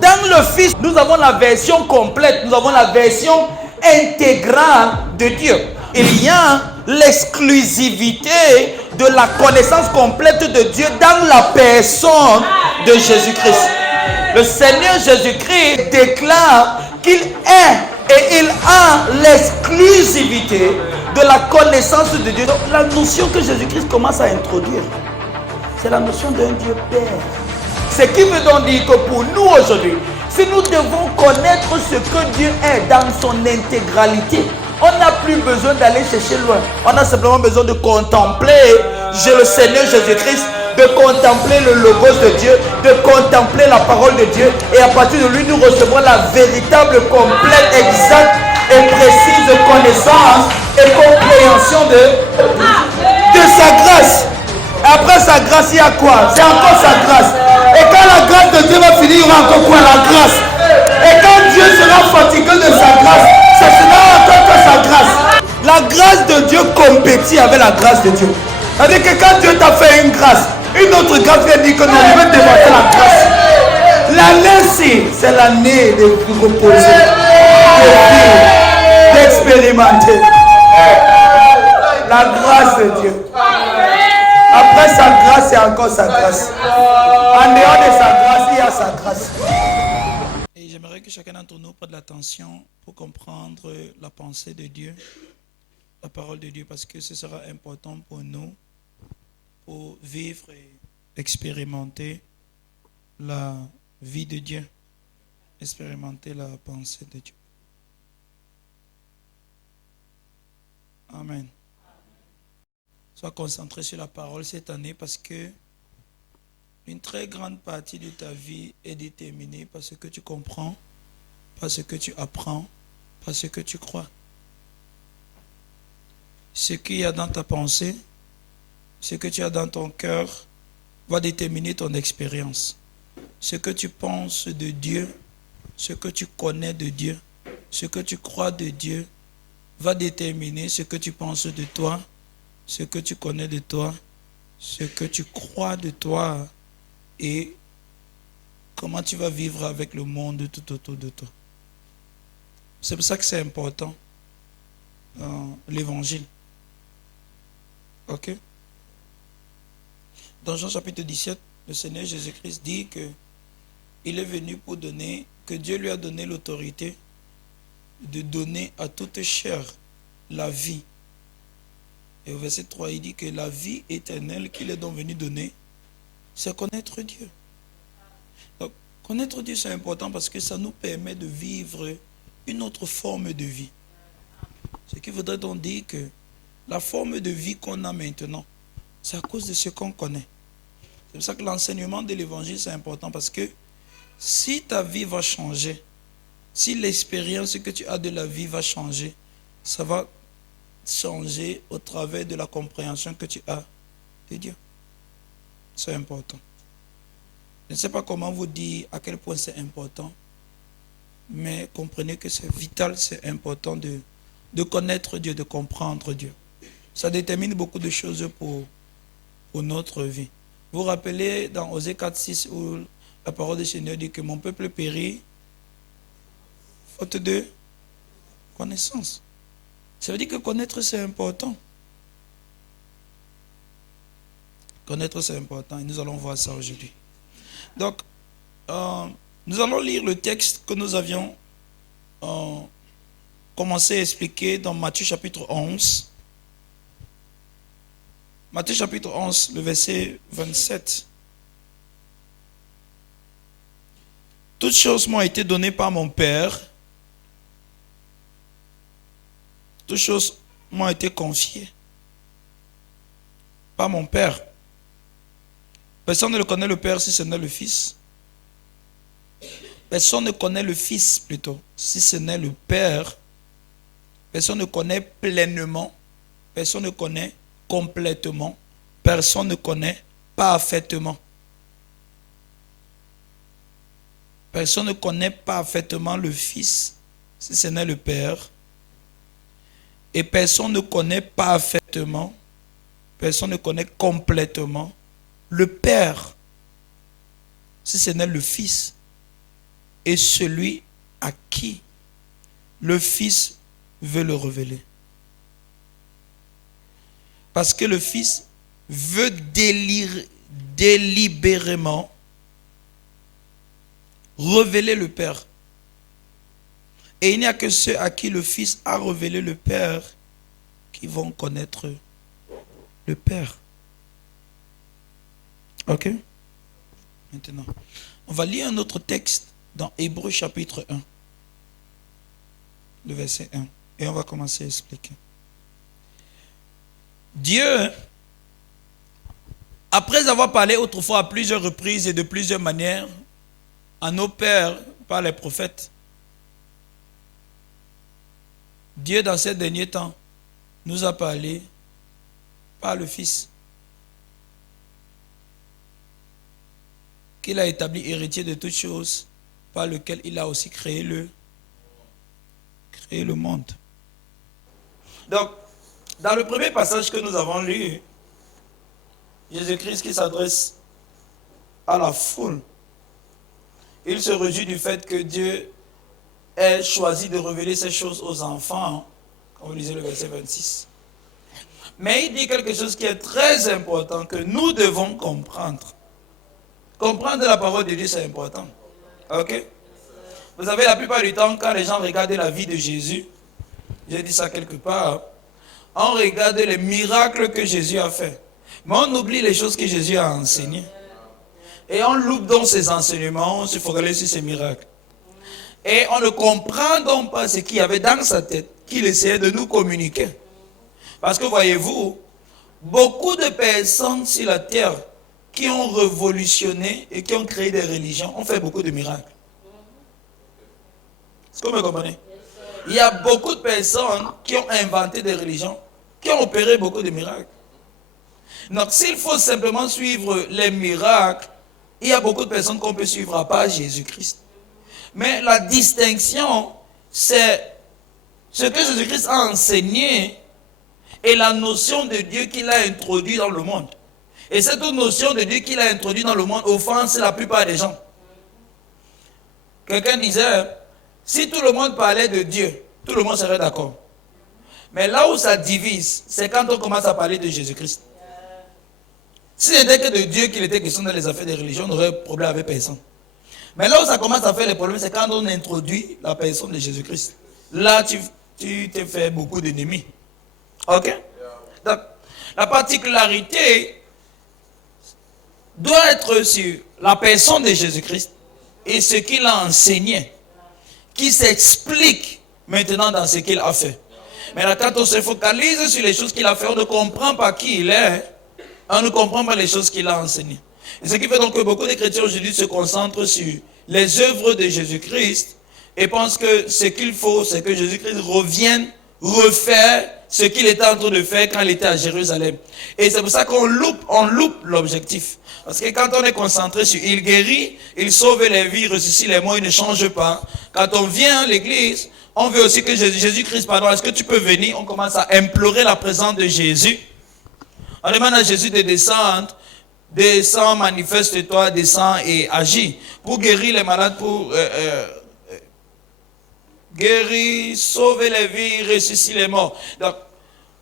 Dans le Fils, nous avons la version complète, nous avons la version intégrale de Dieu. Il y a l'exclusivité de la connaissance complète de Dieu dans la personne de Jésus-Christ. Le Seigneur Jésus-Christ déclare qu'il est et il a l'exclusivité de la connaissance de Dieu. Donc, la notion que Jésus-Christ commence à introduire, c'est la notion d'un Dieu Père. Ce qui veut donc dire que pour nous aujourd'hui, si nous devons connaître ce que Dieu est dans son intégralité, on n'a plus besoin d'aller chercher loin. On a simplement besoin de contempler le Seigneur Jésus-Christ, de contempler le Logos de Dieu, de contempler la parole de Dieu. Et à partir de lui, nous recevons la véritable, complète, exacte et précise connaissance et compréhension de sa grâce. Après sa grâce, il y a quoi? C'est encore sa grâce. Et quand la grâce de Dieu va finir, il y aura encore quoi? La grâce. Et quand Dieu sera fatigué de sa grâce, ce sera encore que sa grâce. La grâce de Dieu compétit avec la grâce de Dieu. C'est-à-dire que quand Dieu t'a fait une grâce, une autre grâce vient dire que non, je vais dévoiler la grâce. L'année, c'est l'année de reposer, de vivre, d'expérimenter la grâce de Dieu. Après sa grâce, c'est encore sa grâce. En dehors de sa grâce, il y a sa grâce. Et j'aimerais que chacun d'entre nous prenne l'attention pour comprendre la pensée de Dieu, la parole de Dieu, parce que ce sera important pour nous, pour vivre et expérimenter la vie de Dieu, expérimenter la pensée de Dieu. Amen. Sois concentré sur la parole cette année parce que une très grande partie de ta vie est déterminée par ce que tu comprends, par ce que tu apprends, par ce que tu crois. Ce qu'il y a dans ta pensée, ce que tu as dans ton cœur va déterminer ton expérience. Ce que tu penses de Dieu, ce que tu connais de Dieu, ce que tu crois de Dieu va déterminer ce que tu penses de toi, ce que tu connais de toi, ce que tu crois de toi et comment tu vas vivre avec le monde tout autour de toi. C'est pour ça que c'est important, l'évangile. Ok? Dans Jean chapitre 17, le Seigneur Jésus-Christ dit que il est venu pour donner, que Dieu lui a donné l'autorité de donner à toute chair la vie. Et au verset 3, il dit que la vie éternelle qu'il est donc venu donner, c'est connaître Dieu. Donc, connaître Dieu, c'est important parce que ça nous permet de vivre une autre forme de vie. Ce qui voudrait donc dire que la forme de vie qu'on a maintenant, c'est à cause de ce qu'on connaît. C'est pour ça que l'enseignement de l'évangile, c'est important parce que si ta vie va changer, si l'expérience que tu as de la vie va changer, ça va changer au travers de la compréhension que tu as de Dieu. C'est important. Je ne sais pas comment vous dire à quel point c'est important, mais comprenez que c'est vital, c'est important de connaître Dieu, de comprendre Dieu. Ça détermine beaucoup de choses pour notre vie. Vous vous rappelez dans Osée 4:6 où la parole du Seigneur dit que mon peuple périt faute de connaissance. Ça veut dire que connaître c'est important. Connaître c'est important et nous allons voir ça aujourd'hui. Donc, nous allons lire le texte que nous avions commencé à expliquer dans Matthieu chapitre 11. Matthieu chapitre 11, le verset 27. Toutes choses m'ont été données par mon Père. Toutes choses m'ont été confiées par mon Père. Personne ne le connaît le Père si ce n'est le Fils. Personne ne connaît le Fils plutôt si ce n'est le Père. Personne ne connaît pleinement. Personne ne connaît complètement. Personne ne connaît parfaitement. Personne ne connaît parfaitement le Fils si ce n'est le Père. Et personne ne connaît parfaitement, personne ne connaît complètement le Père si ce n'est le Fils. et celui à qui le Fils veut le révéler. Parce que le Fils veut délibérément révéler le Père. Et il n'y a que ceux à qui le Fils a révélé le Père qui vont connaître le Père. Ok? Maintenant, on va lire un autre texte dans Hébreux chapitre 1, le verset 1. Et on va commencer à expliquer. Dieu, après avoir parlé autrefois à plusieurs reprises et de plusieurs manières à nos pères par les prophètes, Dieu dans ces derniers temps nous a parlé par le Fils, qu'il a établi héritier de toutes choses, par lequel il a aussi créé le monde. Donc, dans le premier passage que nous avons lu, Jésus-Christ qui s'adresse à la foule, il se réjouit du fait que Dieu ait choisi de révéler ces choses aux enfants, comme vous lisez le verset 26. Mais il dit quelque chose qui est très important, que nous devons comprendre. Comprendre la parole de Dieu, c'est important. Ok? Vous savez, la plupart du temps, quand les gens regardent la vie de Jésus, j'ai dit ça quelque part, on regarde les miracles que Jésus a fait. Mais on oublie les choses que Jésus a enseignées. Et on loupe donc ses enseignements, on se focalise sur ses miracles. Et on ne comprend donc pas ce qu'il y avait dans sa tête, qu'il essayait de nous communiquer. Parce que voyez-vous, beaucoup de personnes sur la terre qui ont révolutionné et qui ont créé des religions ont fait beaucoup de miracles. Est-ce que vous me comprenez? Il y a beaucoup de personnes qui ont inventé des religions, qui ont opéré beaucoup de miracles. Donc s'il faut simplement suivre les miracles, il y a beaucoup de personnes qu'on peut suivre à part Jésus-Christ. Mais la distinction, c'est ce que Jésus-Christ a enseigné et la notion de Dieu qu'il a introduit dans le monde. Et cette notion de Dieu qu'il a introduit dans le monde offense la plupart des gens. Quelqu'un disait, si tout le monde parlait de Dieu, tout le monde serait d'accord. Mais là où ça divise, c'est quand on commence à parler de Jésus-Christ. Si c'était que de Dieu qu'il était question dans les affaires des religions, on n'aurait de problème avec personne. Mais là où ça commence à faire les problèmes, c'est quand on introduit la personne de Jésus-Christ. Là, tu te fais beaucoup d'ennemis. Ok? Donc, la particularité doit être sur la personne de Jésus-Christ et ce qu'il a enseigné, qui s'explique maintenant dans ce qu'il a fait. Mais là, quand on se focalise sur les choses qu'il a fait, on ne comprend pas qui il est, on ne comprend pas les choses qu'il a enseignées. Et ce qui fait donc que beaucoup de chrétiens aujourd'hui se concentrent sur les œuvres de Jésus-Christ et pensent que ce qu'il faut, c'est que Jésus-Christ revienne refaire ce qu'il était en train de faire quand il était à Jérusalem. Et c'est pour ça qu'on loupe l'objectif. Parce que quand on est concentré sur il guérit, il sauve les vies, il ressuscite les morts, il ne change pas. Quand on vient à l'église, on veut aussi que Jésus-Christ, pardon, est-ce que tu peux venir? On commence à implorer la présence de Jésus. On demande à Jésus de descendre. Descends, manifeste-toi, descends et agis. Pour guérir les malades, pour guérir, sauver les vies, ressusciter les morts. Donc,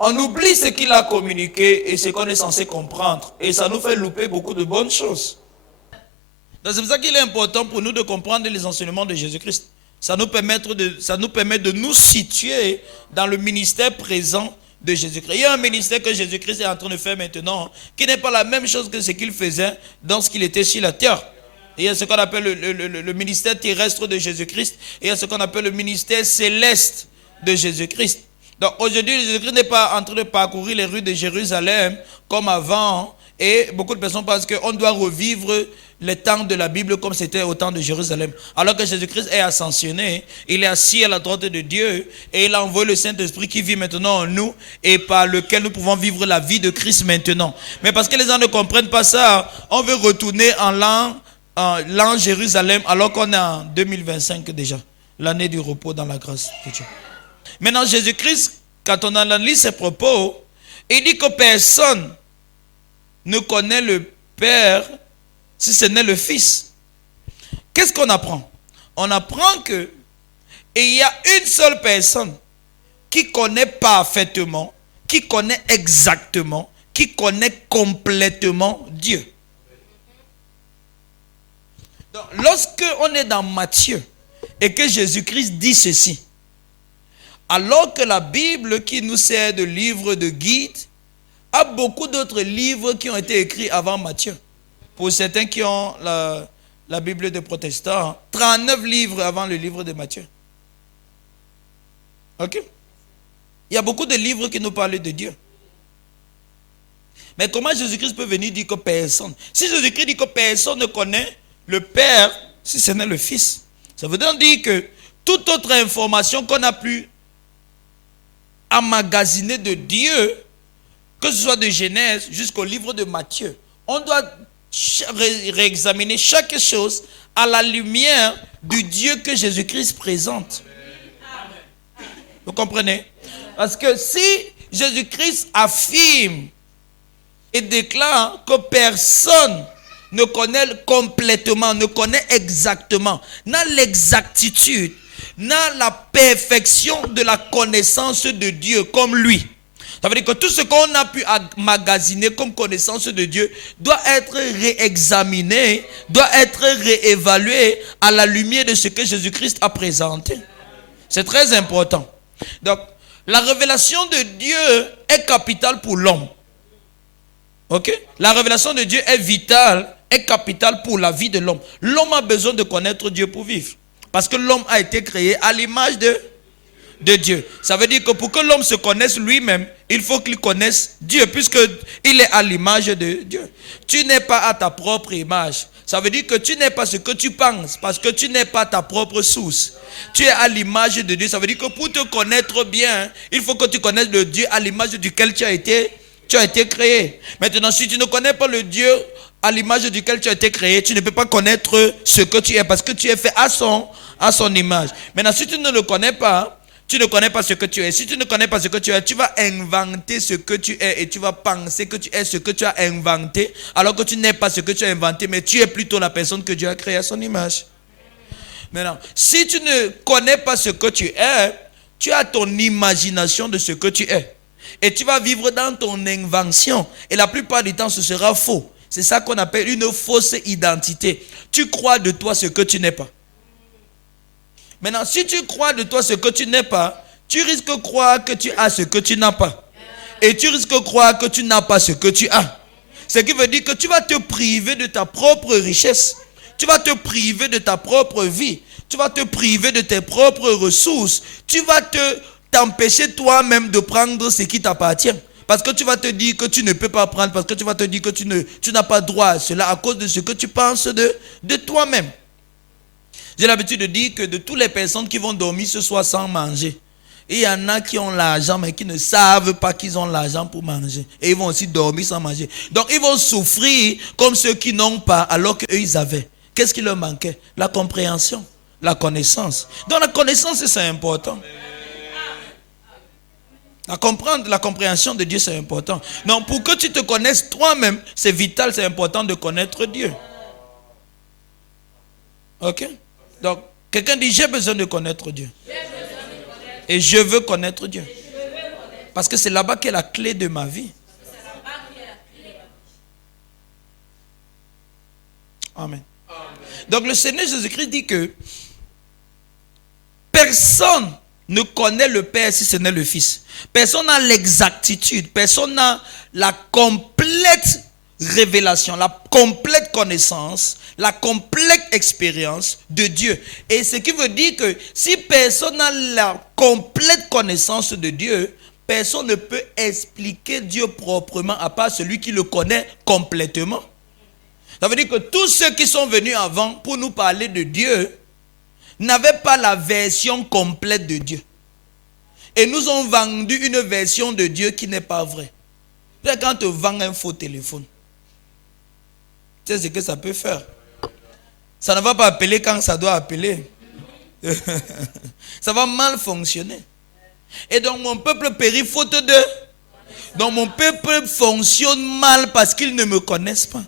on oublie ce qu'il a communiqué et ce qu'on est censé comprendre. Et ça nous fait louper beaucoup de bonnes choses. Donc c'est pour ça qu'il est important pour nous de comprendre les enseignements de Jésus-Christ. Ça nous permet de nous situer dans le ministère présent de Jésus-Christ. Il y a un ministère que Jésus-Christ est en train de faire maintenant, qui n'est pas la même chose que ce qu'il faisait dans ce qu'il était sur la terre. Il y a ce qu'on appelle le ministère terrestre de Jésus-Christ, et il y a ce qu'on appelle le ministère céleste de Jésus-Christ. Donc aujourd'hui, Jésus-Christ n'est pas en train de parcourir les rues de Jérusalem comme avant, et beaucoup de personnes pensent qu'on doit revivre les temps de la Bible comme c'était au temps de Jérusalem. Alors que Jésus-Christ est ascensionné, il est assis à la droite de Dieu et il a envoyé le Saint-Esprit qui vit maintenant en nous et par lequel nous pouvons vivre la vie de Christ maintenant. Mais parce que les gens ne comprennent pas ça, on veut retourner en l'an Jérusalem alors qu'on est en 2025 déjà, l'année du repos dans la grâce de Dieu. Maintenant Jésus-Christ, quand on analyse ses propos, il dit que personne ne connaît le Père si ce n'est le Fils. Qu'est-ce qu'on apprend? on apprend que il y a une seule personne qui connaît parfaitement, qui connaît exactement, qui connaît complètement Dieu. Donc, lorsque on est dans Matthieu et que Jésus-Christ dit ceci, alors que la Bible qui nous sert de livre de guide a beaucoup d'autres livres qui ont été écrits avant Matthieu. Pour certains qui ont la Bible de protestants, 39 livres avant le livre de Matthieu. Ok? Il y a beaucoup de livres qui nous parlent de Dieu. Mais comment Jésus-Christ peut venir dire que personne? Si Jésus-Christ dit que personne ne connaît le Père, si ce n'est le Fils, ça veut donc dire que toute autre information qu'on a pu emmagasiner de Dieu, que ce soit de Genèse jusqu'au livre de Matthieu, on doit réexaminer chaque chose à la lumière du Dieu que Jésus-Christ présente. Vous comprenez? Parce que si Jésus-Christ affirme et déclare que personne ne connaît complètement, ne connaît exactement, n'a l'exactitude, n'a la perfection de la connaissance de Dieu comme lui. Ça veut dire que tout ce qu'on a pu emmagasiner comme connaissance de Dieu doit être réexaminé, doit être réévalué à la lumière de ce que Jésus-Christ a présenté. C'est très important. Donc, la révélation de Dieu est capitale pour l'homme. Ok? La révélation de Dieu est vitale, est capitale pour la vie de l'homme. L'homme a besoin de connaître Dieu pour vivre. Parce que l'homme a été créé à l'image de Dieu. Ça veut dire que pour que l'homme se connaisse lui-même, il faut qu'il connaisse Dieu, puisqu'il est à l'image de Dieu. Tu n'es pas à ta propre image. Ça veut dire que tu n'es pas ce que tu penses, parce que tu n'es pas ta propre source. Tu es à l'image de Dieu. Ça veut dire que pour te connaître bien, il faut que tu connaisses le Dieu à l'image duquel tu as été créé. Maintenant, si tu ne connais pas le Dieu à l'image duquel tu as été créé, tu ne peux pas connaître ce que tu es, parce que tu es fait à son image. Maintenant, si tu ne le connais pas, tu ne connais pas ce que tu es. Si tu ne connais pas ce que tu es, tu vas inventer ce que tu es et tu vas penser que tu es ce que tu as inventé, alors que tu n'es pas ce que tu as inventé, mais tu es plutôt la personne que Dieu a créée à son image. Maintenant, si tu ne connais pas ce que tu es, tu as ton imagination de ce que tu es. Et tu vas vivre dans ton invention. Et la plupart du temps, ce sera faux. C'est ça qu'on appelle une fausse identité. Tu crois de toi ce que tu n'es pas. Maintenant, si tu crois de toi ce que tu n'es pas, tu risques de croire que tu as ce que tu n'as pas. Et tu risques de croire que tu n'as pas ce que tu as. Ce qui veut dire que tu vas te priver de ta propre richesse. Tu vas te priver de ta propre vie. Tu vas te priver de tes propres ressources. Tu vas t'empêcher toi-même de prendre ce qui t'appartient. Parce que tu vas te dire que tu ne peux pas prendre, parce que tu vas te dire que tu n'as pas droit à cela à cause de ce que tu penses de toi-même. J'ai l'habitude de dire que de toutes les personnes qui vont dormir ce soir sans manger, il y en a qui ont l'argent mais qui ne savent pas qu'ils ont l'argent pour manger. Et ils vont aussi dormir sans manger. Donc ils vont souffrir comme ceux qui n'ont pas alors qu'eux ils avaient. Qu'est-ce qui leur manquait? La compréhension, la connaissance. Donc la connaissance c'est important. La compréhension de Dieu, c'est important. Donc, pour que tu te connaisses toi-même, c'est vital, c'est important de connaître Dieu. Ok? Donc, quelqu'un dit, j'ai besoin de connaître Dieu. Et je veux connaître Dieu. Parce que c'est là-bas qu'est la clé de ma vie. Amen. Donc, le Seigneur Jésus-Christ dit que personne ne connaît le Père si ce n'est le Fils. Personne n'a l'exactitude, personne n'a la complète révélation, la complète connaissance, la complète expérience de Dieu. Et ce qui veut dire que si personne n'a la complète connaissance de Dieu, personne ne peut expliquer Dieu proprement à part celui qui le connaît complètement. Ça veut dire que tous ceux qui sont venus avant pour nous parler de Dieu n'avaient pas la version complète de Dieu. Et nous ont vendu une version de Dieu qui n'est pas vraie. C'est quand on te vend un faux téléphone. Tu sais ce que ça peut faire. Ça ne va pas appeler quand ça doit appeler. Ça va mal fonctionner. Et donc mon peuple périt faute de... Donc mon peuple fonctionne mal parce qu'ils ne me connaissent pas.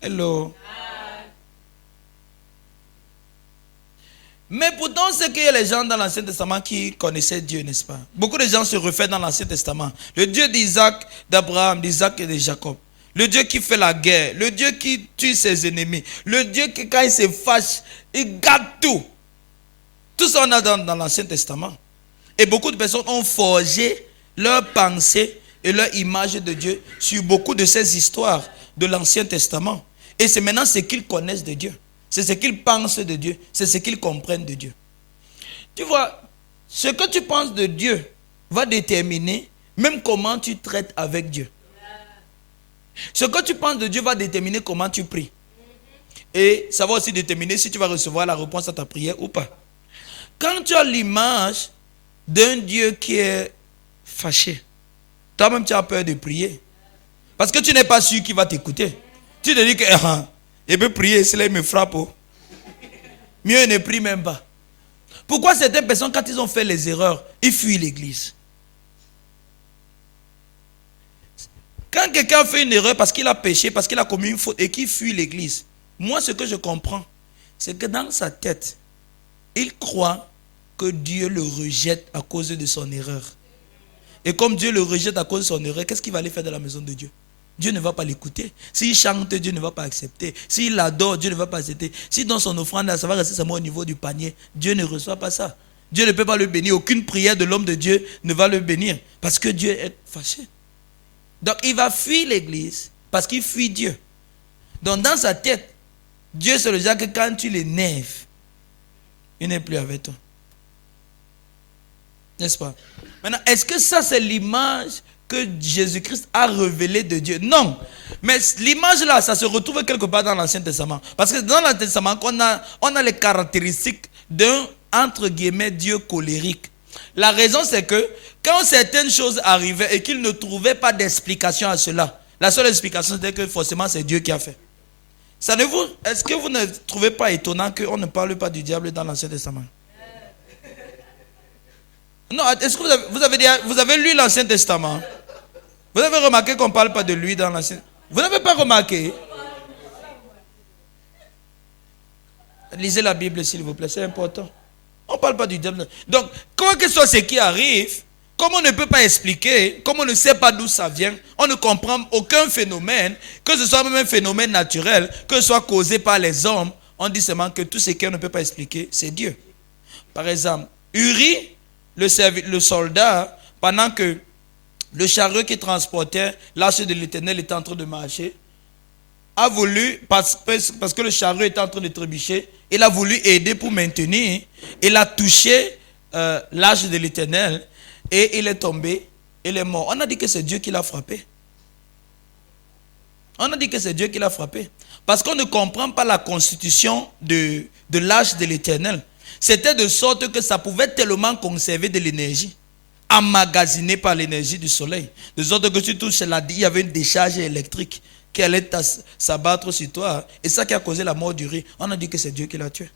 Hello. Mais pourtant, c'est qu'il y a les gens dans l'Ancien Testament qui connaissaient Dieu, n'est-ce pas? Beaucoup de gens se refaient dans l'Ancien Testament. Le Dieu d'Isaac, d'Abraham, d'Isaac et de Jacob. Le Dieu qui fait la guerre. Le Dieu qui tue ses ennemis. Le Dieu qui, quand il se fâche, il garde tout. Tout ça, on a dans l'Ancien Testament. Et beaucoup de personnes ont forgé leur pensée et leur image de Dieu sur beaucoup de ces histoires de l'Ancien Testament. Et c'est maintenant ce qu'ils connaissent de Dieu. C'est ce qu'ils pensent de Dieu. C'est ce qu'ils comprennent de Dieu. Tu vois, ce que tu penses de Dieu va déterminer même comment tu traites avec Dieu. Ce que tu penses de Dieu va déterminer comment tu pries. Et ça va aussi déterminer si tu vas recevoir la réponse à ta prière ou pas. Quand tu as l'image d'un Dieu qui est fâché, toi-même tu as peur de prier. Parce que tu n'es pas sûr qu'il va t'écouter. Tu te dis que il peut prier, cela me frappe. Mieux il ne prie même pas. Pourquoi certaines personnes, quand ils ont fait les erreurs, ils fuient l'église? Quand quelqu'un fait une erreur parce qu'il a péché, parce qu'il a commis une faute et qu'il fuit l'église, moi ce que je comprends, c'est que dans sa tête, il croit que Dieu le rejette à cause de son erreur. Et comme Dieu le rejette à cause de son erreur, qu'est-ce qu'il va aller faire dans la maison de Dieu? Dieu ne va pas l'écouter. S'il chante, Dieu ne va pas accepter. S'il adore, Dieu ne va pas accepter. Si dans son offrande, ça va rester seulement au niveau du panier, Dieu ne reçoit pas ça. Dieu ne peut pas le bénir. Aucune prière de l'homme de Dieu ne va le bénir. Parce que Dieu est fâché. Donc il va fuir l'église parce qu'il fuit Dieu. Donc dans sa tête, Dieu c'est le genre que quand tu l'énerves, il n'est plus avec toi. N'est-ce pas? Maintenant, est-ce que ça c'est l'image que Jésus-Christ a révélée de Dieu? Non. Mais l'image là, ça se retrouve quelque part dans l'Ancien Testament. Parce que dans l'Ancien Testament, on a les caractéristiques d'un, entre guillemets, Dieu colérique. La raison c'est que quand certaines choses arrivaient et qu'il ne trouvait pas d'explication à cela, la seule explication c'était que forcément c'est Dieu qui a fait. Est-ce que vous ne trouvez pas étonnant qu'on ne parle pas du diable dans l'Ancien Testament? Non, est-ce que vous avez lu l'Ancien Testament? Vous avez remarqué qu'on ne parle pas de lui dans l'Ancien? Vous n'avez pas remarqué? Lisez la Bible s'il vous plaît, c'est important. On ne parle pas du diable. Donc, quoi que soit ce qui arrive, comme on ne peut pas expliquer, comme on ne sait pas d'où ça vient, on ne comprend aucun phénomène, que ce soit même un phénomène naturel, que ce soit causé par les hommes, on dit seulement que tout ce qu'on ne peut pas expliquer, c'est Dieu. Par exemple, Uri, le soldat, pendant que le chariot qui transportait l'arche de l'Éternel était en train de marcher, a voulu, parce que le chariot était en train de trébucher, il a voulu aider pour maintenir. Il a touché l'arche de l'Éternel et il est tombé, il est mort. On a dit que c'est Dieu qui l'a frappé. On a dit que c'est Dieu qui l'a frappé. Parce qu'on ne comprend pas la constitution de l'arche de l'Éternel. C'était de sorte que ça pouvait tellement conserver de l'énergie, emmagasinée par l'énergie du soleil. De sorte que tu touches il y avait une décharge électrique qui allait s'abattre sur toi. Et ça qui a causé la mort du riz. On a dit que c'est Dieu qui l'a tué.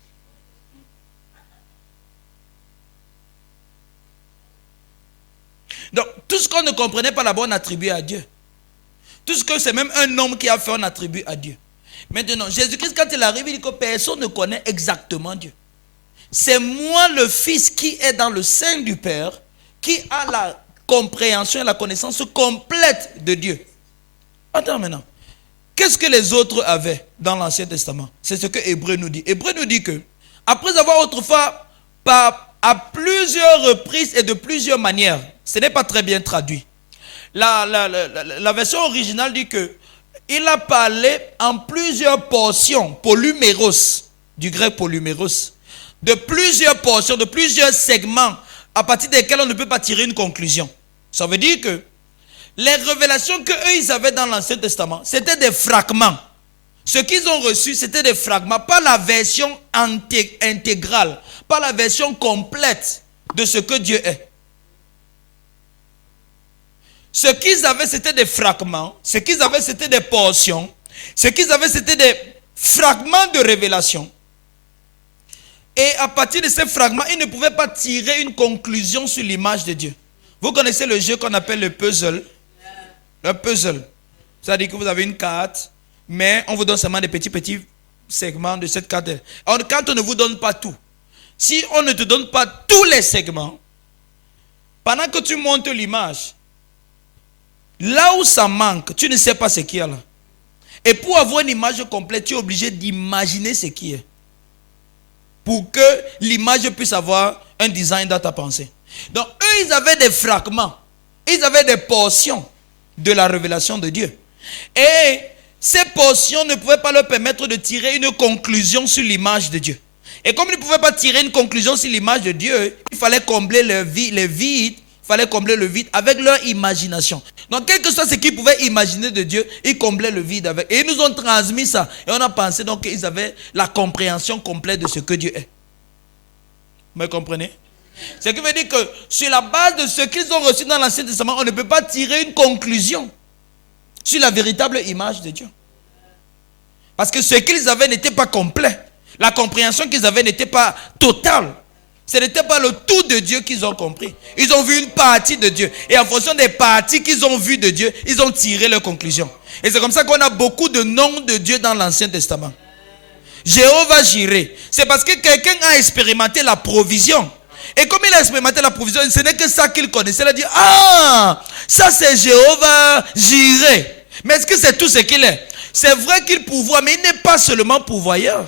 Donc, tout ce qu'on ne comprenait pas là-bas, on attribue à Dieu. Tout ce que c'est même un homme qui a fait, on attribue à Dieu. Maintenant, Jésus-Christ, quand il arrive, il dit que personne ne connaît exactement Dieu. C'est moi, le Fils, qui est dans le sein du Père, qui a la compréhension et la connaissance complète de Dieu. Attends maintenant. Qu'est-ce que les autres avaient dans l'Ancien Testament? C'est ce que Hébreu nous dit. Hébreu nous dit que, après avoir autrefois, à plusieurs reprises et de plusieurs manières, ce n'est pas très bien traduit. La version originale dit que il a parlé en plusieurs portions, polyméros, du grec polyméros, de plusieurs portions, de plusieurs segments, à partir desquels on ne peut pas tirer une conclusion. Ça veut dire que les révélations qu'eux ils avaient dans l'Ancien Testament, c'était des fragments. Ce qu'ils ont reçu, c'était des fragments, pas la version intégrale, pas la version complète de ce que Dieu est. Ce qu'ils avaient, c'était des fragments. Ce qu'ils avaient, c'était des portions. Ce qu'ils avaient, c'était des fragments de révélation. Et à partir de ces fragments, ils ne pouvaient pas tirer une conclusion sur l'image de Dieu. Vous connaissez le jeu qu'on appelle le puzzle? Le puzzle. C'est-à-dire que vous avez une carte, mais on vous donne seulement des petits segments de cette carte. Alors, quand on ne vous donne pas tout, si on ne te donne pas tous les segments, pendant que tu montes l'image, là où ça manque, tu ne sais pas ce qu'il y a là. Et pour avoir une image complète, tu es obligé d'imaginer ce qui est. Pour que l'image puisse avoir un design dans ta pensée. Donc, eux, ils avaient des fragments. Ils avaient des portions de la révélation de Dieu. Et ces portions ne pouvaient pas leur permettre de tirer une conclusion sur l'image de Dieu. Et comme ils ne pouvaient pas tirer une conclusion sur l'image de Dieu, il fallait combler les vides. Il fallait combler le vide avec leur imagination. Donc, quel que soit ce qu'ils pouvaient imaginer de Dieu, ils comblaient le vide avec. Et ils nous ont transmis ça. Et on a pensé donc qu'ils avaient la compréhension complète de ce que Dieu est. Vous me comprenez? Ce qui veut dire que sur la base de ce qu'ils ont reçu dans l'Ancien Testament, on ne peut pas tirer une conclusion sur la véritable image de Dieu. Parce que ce qu'ils avaient n'était pas complet. La compréhension qu'ils avaient n'était pas totale. Ce n'était pas le tout de Dieu qu'ils ont compris. Ils ont vu une partie de Dieu. Et en fonction des parties qu'ils ont vues de Dieu, ils ont tiré leurs conclusions. Et c'est comme ça qu'on a beaucoup de noms de Dieu dans l'Ancien Testament. Jéhovah Jireh. C'est parce que quelqu'un a expérimenté la provision. Et comme il a expérimenté la provision, ce n'est que ça qu'il connaissait. Il a dit, ah, ça c'est Jéhovah Jireh. Mais est-ce que c'est tout ce qu'il est? C'est vrai qu'il pourvoit, mais il n'est pas seulement pourvoyeur.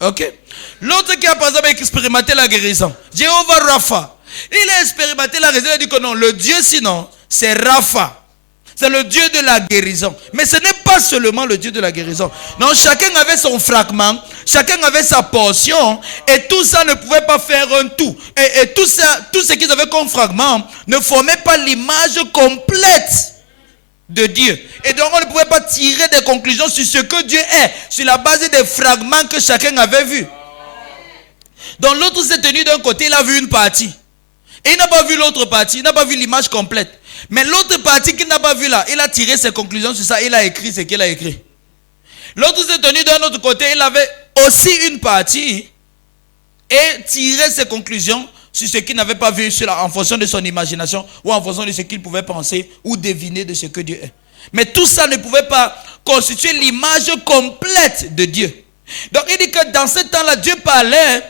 Ok? L'autre qui a par exemple expérimenté la guérison, Jéhovah Rapha, il a expérimenté la guérison, il a dit que non, le Dieu sinon, c'est Rapha. C'est le Dieu de la guérison. Mais ce n'est pas seulement le Dieu de la guérison. Non, chacun avait son fragment, chacun avait sa portion, et tout ça ne pouvait pas faire un tout. Et tout ce qu'ils avaient comme fragment ne formait pas l'image complète de Dieu. Et donc on ne pouvait pas tirer des conclusions sur ce que Dieu est, sur la base des fragments que chacun avait vus. Donc l'autre s'est tenu d'un côté, il a vu une partie. Et il n'a pas vu l'autre partie, il n'a pas vu l'image complète. Mais l'autre partie qu'il n'a pas vu là, il a tiré ses conclusions sur ça, il a écrit ce qu'il a écrit. L'autre s'est tenu d'un autre côté, il avait aussi une partie et tiré ses conclusions sur ce qu'il n'avait pas vu en fonction de son imagination ou en fonction de ce qu'il pouvait penser ou deviner de ce que Dieu est. Mais tout ça ne pouvait pas constituer l'image complète de Dieu. Donc il dit que dans ce temps-là, Dieu parlait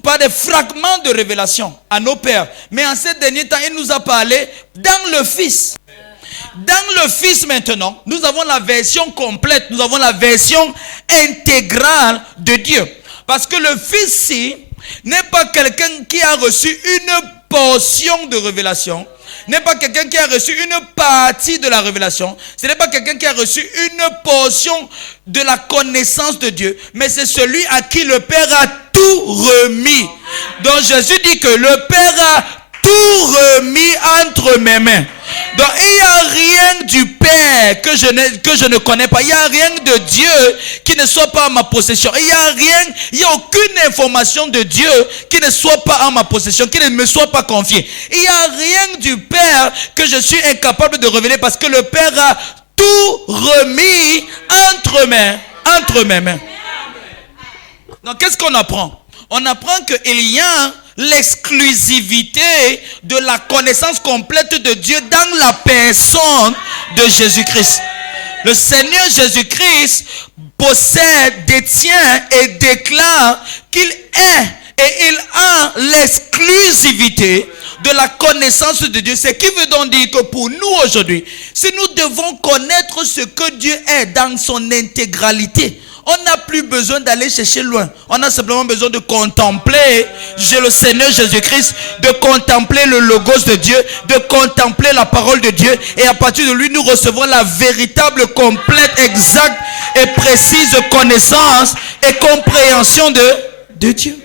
par des fragments de révélation à nos pères. Mais en ces derniers temps, il nous a parlé dans le Fils. Dans le Fils maintenant, nous avons la version complète, nous avons la version intégrale de Dieu. Parce que le Fils-ci n'est pas quelqu'un qui a reçu une portion de révélation, n'est pas quelqu'un qui a reçu une partie de la révélation, ce n'est pas quelqu'un qui a reçu une portion de la connaissance de Dieu, mais c'est celui à qui le Père a tout remis. Donc Jésus dit que le Père a tout remis entre mes mains. Donc il n'y a rien du Père que je ne connais pas. Il n'y a rien de Dieu qui ne soit pas en ma possession. Il n'y a aucune information de Dieu qui ne soit pas en ma possession, qui ne me soit pas confiée. Il n'y a rien du Père que je suis incapable de révéler parce que le Père a tout remis entre mes mains. Donc qu'est-ce qu'on apprend? On apprend qu'il y a l'exclusivité de la connaissance complète de Dieu dans la personne de Jésus-Christ. Le Seigneur Jésus-Christ possède, détient et déclare qu'il est et il a l'exclusivité de la connaissance de Dieu. Ce qui veut donc dire que pour nous aujourd'hui, si nous devons connaître ce que Dieu est dans son intégralité, on n'a plus besoin d'aller chercher loin. On a simplement besoin de contempler le Seigneur Jésus-Christ, de contempler le Logos de Dieu, de contempler la parole de Dieu. Et à partir de lui, nous recevons la véritable, complète, exacte et précise connaissance et compréhension de Dieu.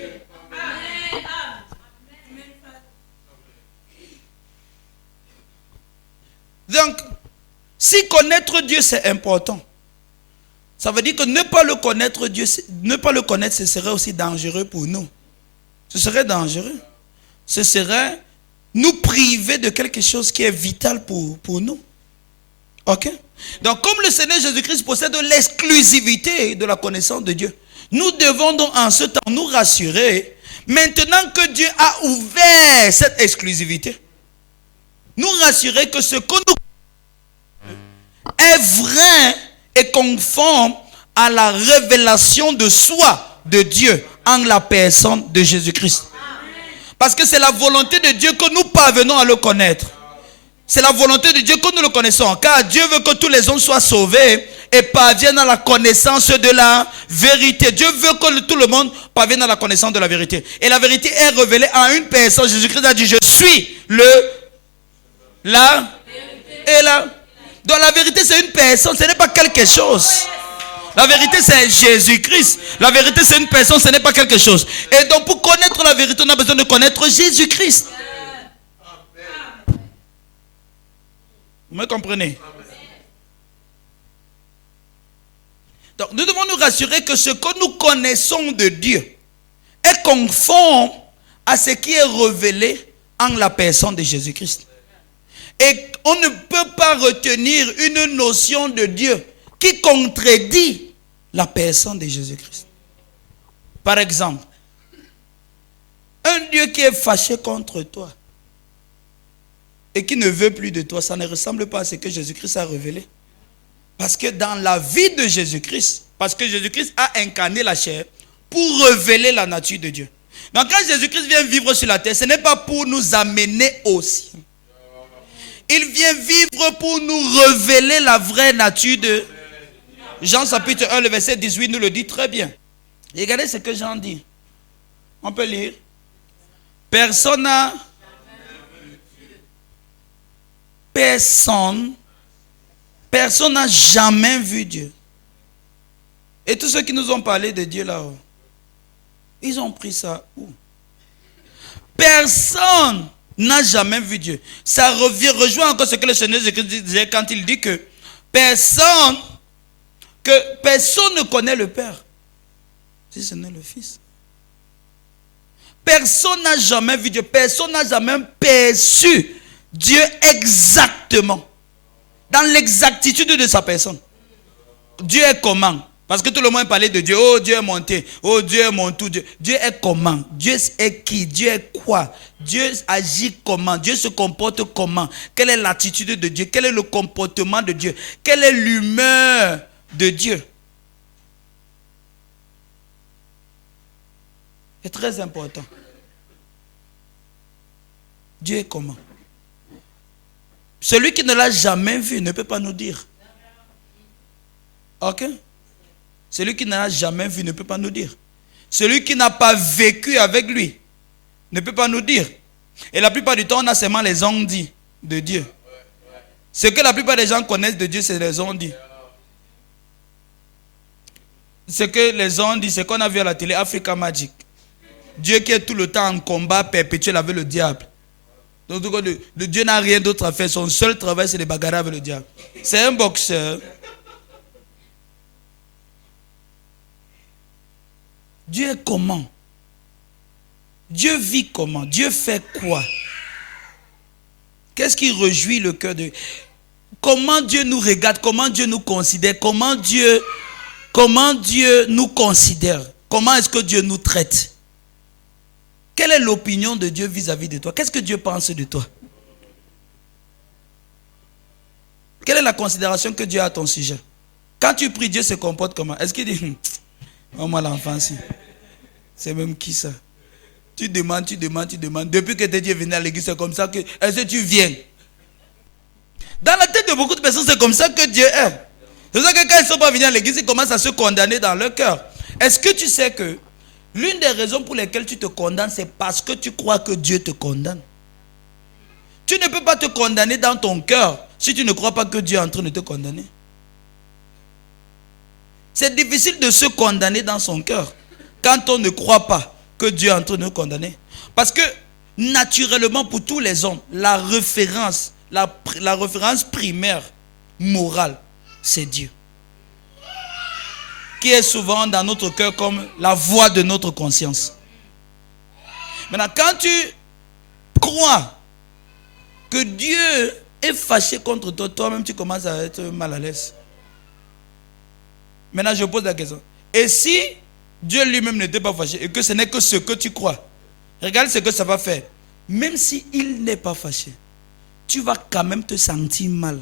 Donc, si connaître Dieu c'est important, ça veut dire que ne pas le connaître Dieu, ne pas le connaître, ce serait aussi dangereux pour nous. Ce serait dangereux. Ce serait nous priver de quelque chose qui est vital pour nous. Ok? Donc, comme le Seigneur Jésus-Christ possède l'exclusivité de la connaissance de Dieu, nous devons donc en ce temps nous rassurer, maintenant que Dieu a ouvert cette exclusivité, nous rassurer que ce que nous est vrai et conforme à la révélation de soi de Dieu en la personne de Jésus-Christ. Parce que c'est la volonté de Dieu que nous parvenons à le connaître. C'est la volonté de Dieu que nous le connaissons. Car Dieu veut que tous les hommes soient sauvés et parviennent à la connaissance de la vérité. Dieu veut que tout le monde parvienne à la connaissance de la vérité. Et la vérité est révélée en une personne. Jésus-Christ a dit, je suis la et la. Donc la vérité c'est une personne, ce n'est pas quelque chose. La vérité c'est Jésus-Christ. La vérité c'est une personne, ce n'est pas quelque chose. Et donc pour connaître la vérité, on a besoin de connaître Jésus-Christ. Vous me comprenez? Donc nous devons nous rassurer que ce que nous connaissons de Dieu est conforme à ce qui est révélé en la personne de Jésus-Christ. Et on ne peut pas retenir une notion de Dieu qui contredit la personne de Jésus-Christ. Par exemple, un Dieu qui est fâché contre toi et qui ne veut plus de toi, ça ne ressemble pas à ce que Jésus-Christ a révélé. Parce que dans la vie de Jésus-Christ, parce que Jésus-Christ a incarné la chair pour révéler la nature de Dieu. Donc quand Jésus-Christ vient vivre sur la terre, ce n'est pas pour nous amener au ciel. Il vient vivre pour nous révéler la vraie nature de Jean chapitre 1, le verset 18 nous le dit très bien. Regardez ce que Jean dit. On peut lire. Personne n'a jamais vu Dieu. Et tous ceux qui nous ont parlé de Dieu là-haut, ils ont pris ça où? Personne n'a jamais vu Dieu. Ça rejoint encore ce que le Seigneur Jésus disait quand il dit que personne ne connaît le Père, si ce n'est le Fils. Personne n'a jamais vu Dieu. Personne n'a jamais perçu Dieu exactement. Dans l'exactitude de sa personne. Dieu est comment? Parce que tout le monde parlait de Dieu. Oh, Dieu est monté. Oh, Dieu est mon tout. Dieu est comment? Dieu est qui? Dieu est quoi? Dieu agit comment? Dieu se comporte comment? Quelle est l'attitude de Dieu? Quel est le comportement de Dieu? Quelle est l'humeur de Dieu? C'est très important. Dieu est comment? Celui qui ne l'a jamais vu ne peut pas nous dire. Ok? Celui qui ne l'a jamais vu ne peut pas nous dire. Celui qui n'a pas vécu avec lui ne peut pas nous dire. Et la plupart du temps, on a seulement les on-dit de Dieu. Ce que la plupart des gens connaissent de Dieu, c'est les on-dit. Ce que les on-dit, c'est qu'on a vu à la télé, Africa Magic. Dieu qui est tout le temps en combat perpétuel avec le diable. Donc, le Dieu n'a rien d'autre à faire. Son seul travail, c'est de bagarrer avec le diable. C'est un boxeur. Dieu est comment? Dieu vit comment? Dieu fait quoi? Qu'est-ce qui réjouit le cœur de Dieu? Comment Dieu nous regarde? Comment Dieu nous considère? Comment Dieu nous considère? Comment est-ce que Dieu nous traite? Quelle est l'opinion de Dieu vis-à-vis de toi? Qu'est-ce que Dieu pense de toi? Quelle est la considération que Dieu a à ton sujet? Quand tu pries, Dieu se comporte comment? Est-ce qu'il dit, oh moi l'enfant, si. C'est même qui ça? Tu demandes. Depuis que Dieu est venu à l'église, c'est comme ça que, est-ce que tu viens? Dans la tête de beaucoup de personnes, c'est comme ça que Dieu est. C'est pour ça que quand ils ne sont pas venus à l'église, ils commencent à se condamner dans leur cœur. Est-ce que tu sais que l'une des raisons pour lesquelles tu te condamnes, c'est parce que tu crois que Dieu te condamne? Tu ne peux pas te condamner dans ton cœur si tu ne crois pas que Dieu est en train de te condamner. C'est difficile de se condamner dans son cœur quand on ne croit pas que Dieu est en train de nous condamner. Parce que naturellement pour tous les hommes, la référence primaire morale, c'est Dieu. Qui est souvent dans notre cœur comme la voix de notre conscience. Maintenant, quand tu crois que Dieu est fâché contre toi, toi-même tu commences à être mal à l'aise. Maintenant, je pose la question. Et si Dieu lui-même n'était pas fâché et que ce n'est que ce que tu crois, regarde ce que ça va faire. Même s'il n'est pas fâché, tu vas quand même te sentir mal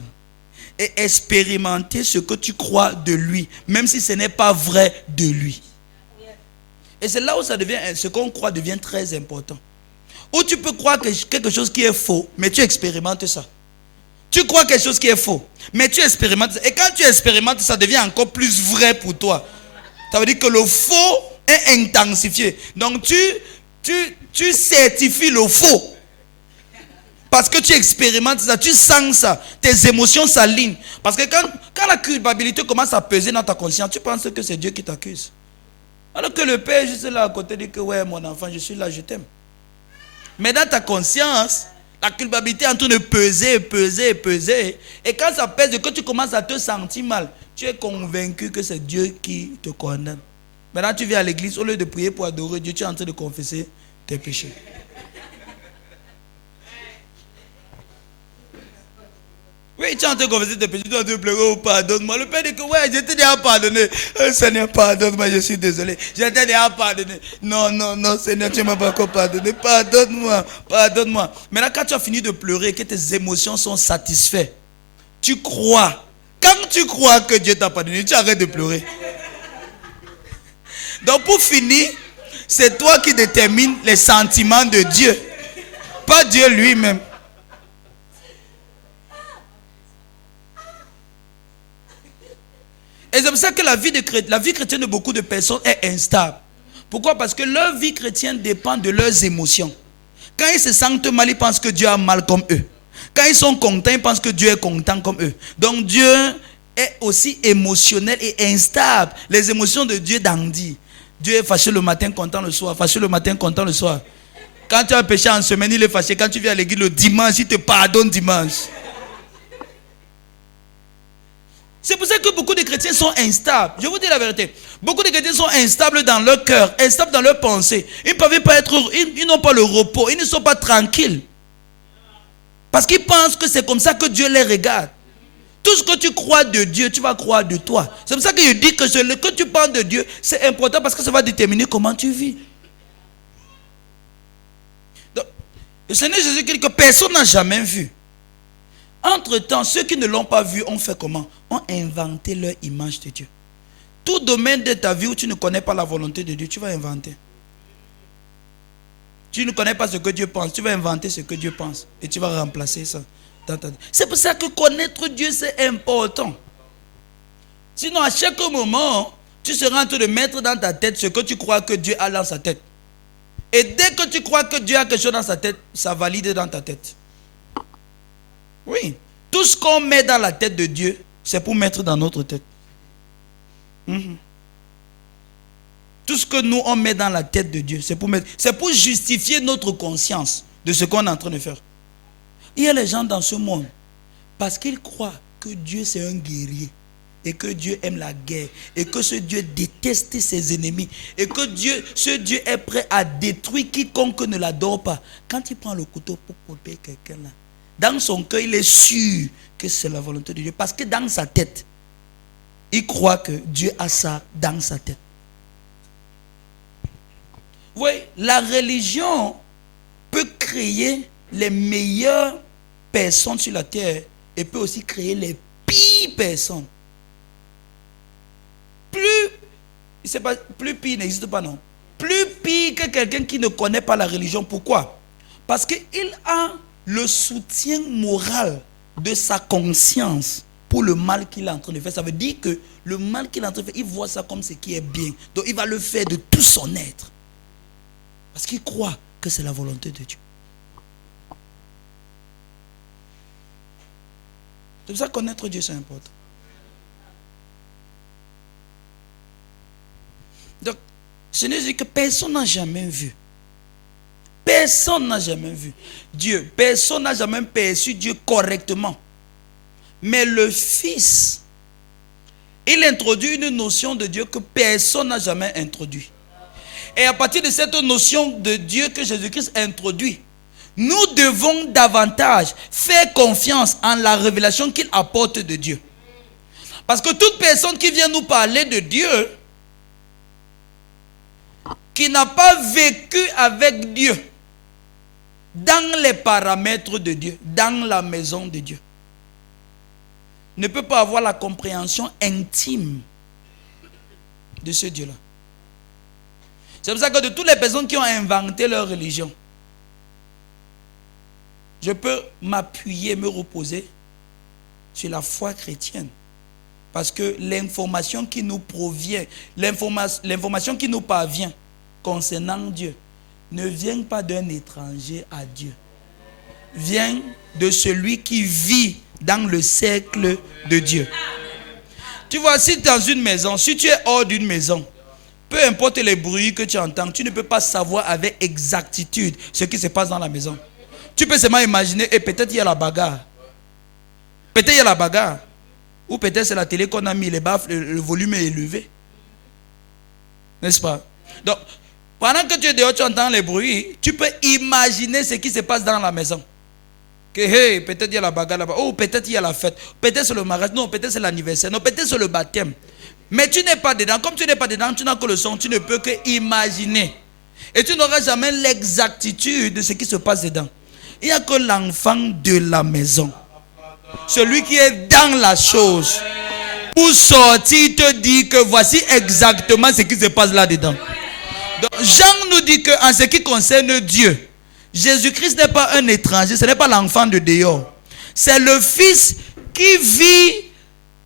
et expérimenter ce que tu crois de lui, même si ce n'est pas vrai de lui. Et c'est là où ça devient, ce qu'on croit devient très important. Ou tu peux croire quelque chose qui est faux, mais tu expérimentes ça. Tu crois quelque chose qui est faux, mais tu expérimentes ça. Et quand tu expérimentes, ça devient encore plus vrai pour toi. Ça veut dire que le faux est intensifié. Donc tu certifies le faux. Parce que tu expérimentes ça, tu sens ça, tes émotions s'alignent. Parce que quand la culpabilité commence à peser dans ta conscience, tu penses que c'est Dieu qui t'accuse. Alors que le Père juste là à côté dit que ouais mon enfant, je suis là, je t'aime. Mais dans ta conscience, la culpabilité est en train de peser, peser, peser. Et quand ça pèse, que tu commences à te sentir mal, tu es convaincu que c'est Dieu qui te condamne. Maintenant tu viens à l'église, au lieu de prier pour adorer Dieu, tu es en train de confesser tes péchés. Oui, tu es en train de confesser tes péchés, tu es en train de pleurer, oh, pardonne-moi. Le Père dit que ouais, je t'ai déjà pardonné. Seigneur, pardonne-moi, je suis désolé. Je t'ai déjà pardonné. Non, non, non, Seigneur, tu ne m'as pas encore pardonné. Pardonne-moi, pardonne-moi. Maintenant, quand tu as fini de pleurer, que tes émotions sont satisfaites, tu crois. Quand tu crois que Dieu t'a pardonné, tu arrêtes de pleurer. Donc, pour finir, c'est toi qui détermines les sentiments de Dieu, pas Dieu lui-même. Et c'est pour ça que la vie chrétienne de beaucoup de personnes est instable. Pourquoi? Parce que leur vie chrétienne dépend de leurs émotions. Quand ils se sentent mal, ils pensent que Dieu a mal comme eux. Quand ils sont contents, ils pensent que Dieu est content comme eux. Donc Dieu est aussi émotionnel et instable. Les émotions de Dieu dandient. Dieu est fâché le matin, content le soir. Fâché le matin, content le soir. Quand tu as péché en semaine, il est fâché. Quand tu viens à l'église le dimanche, il te pardonne dimanche. C'est pour ça que beaucoup de chrétiens sont instables. Je vous dis la vérité. Beaucoup de chrétiens sont instables dans leur cœur, instables dans leur pensée. Ils ne peuvent pas être, ils n'ont pas le repos, ils ne sont pas tranquilles. Parce qu'ils pensent que c'est comme ça que Dieu les regarde. Tout ce que tu crois de Dieu, tu vas croire de toi. C'est pour ça que je dis que ce que tu penses de Dieu, c'est important parce que ça va déterminer comment tu vis. Donc, le Seigneur Jésus dit que personne n'a jamais vu. Entre-temps, ceux qui ne l'ont pas vu ont fait comment? Ont inventé leur image de Dieu. Tout domaine de ta vie où tu ne connais pas la volonté de Dieu, tu vas inventer. Tu ne connais pas ce que Dieu pense, tu vas inventer ce que Dieu pense. Et tu vas remplacer ça dans ta vie. C'est pour ça que connaître Dieu, c'est important. Sinon, à chaque moment, tu seras en train de mettre dans ta tête ce que tu crois que Dieu a dans sa tête. Et dès que tu crois que Dieu a quelque chose dans sa tête, ça valide dans ta tête. Oui, tout ce qu'on met dans la tête de Dieu, c'est pour mettre dans notre tête. Tout ce que nous on met dans la tête de Dieu, c'est pour justifier notre conscience de ce qu'on est en train de faire. Il y a les gens dans ce monde, parce qu'ils croient que Dieu c'est un guerrier, et que Dieu aime la guerre, et que ce Dieu déteste ses ennemis, et que ce Dieu est prêt à détruire quiconque ne l'adore pas. Quand il prend le couteau pour couper quelqu'un là, dans son cœur, il est sûr que c'est la volonté de Dieu. Parce que dans sa tête, il croit que Dieu a ça dans sa tête. Vous voyez, la religion peut créer les meilleures personnes sur la terre et peut aussi créer les pires personnes. Plus pire n'existe pas, non. Plus pire que quelqu'un qui ne connaît pas la religion. Pourquoi? Parce qu'il a le soutien moral de sa conscience pour le mal qu'il est en train de faire. Ça veut dire que le mal qu'il est en train de faire, il voit ça comme ce qui est bien. Donc il va le faire de tout son être. Parce qu'il croit que c'est la volonté de Dieu. C'est pour ça que connaître Dieu, c'est important. Donc, je ne dis que personne n'a jamais vu. Personne n'a jamais vu Dieu. Personne n'a jamais perçu Dieu correctement. Mais le Fils, il introduit une notion de Dieu que personne n'a jamais introduit. Et à partir de cette notion de Dieu que Jésus-Christ introduit, nous devons davantage faire confiance en la révélation qu'il apporte de Dieu. Parce que toute personne qui vient nous parler de Dieu, qui n'a pas vécu avec Dieu, dans les paramètres de Dieu, dans la maison de Dieu, ne peut pas avoir la compréhension intime de ce Dieu-là. C'est pour ça que de toutes les personnes qui ont inventé leur religion, je peux m'appuyer, me reposer sur la foi chrétienne. Parce que l'information qui nous provient, l'information qui nous parvient concernant Dieu, ne vient pas d'un étranger à Dieu. Vient de celui qui vit dans le cercle de Dieu. Tu vois, si dans une maison, si tu es hors d'une maison, peu importe les bruits que tu entends, tu ne peux pas savoir avec exactitude ce qui se passe dans la maison. Tu peux seulement imaginer, et peut-être il y a la bagarre. Peut-être il y a la bagarre. Ou peut-être c'est la télé qu'on a mis, les baffes, le volume est élevé. N'est-ce pas? Donc, pendant que tu es dehors, tu entends les bruits, tu peux imaginer ce qui se passe dans la maison. Que hey, peut-être il y a la bagarre là-bas. Oh, peut-être il y a la fête. Peut-être c'est le mariage. Non, peut-être c'est l'anniversaire. Non, peut-être c'est le baptême. Mais tu n'es pas dedans. Comme tu n'es pas dedans, tu n'as que le son. Tu ne peux que imaginer. Et tu n'auras jamais l'exactitude de ce qui se passe dedans. Il n'y a que l'enfant de la maison. Celui qui est dans la chose. Pour sortir, te dit que voici exactement ce qui se passe là-dedans. Donc, Jean nous dit qu'en ce qui concerne Dieu, Jésus-Christ n'est pas un étranger, ce n'est pas l'enfant de dehors. C'est le Fils qui vit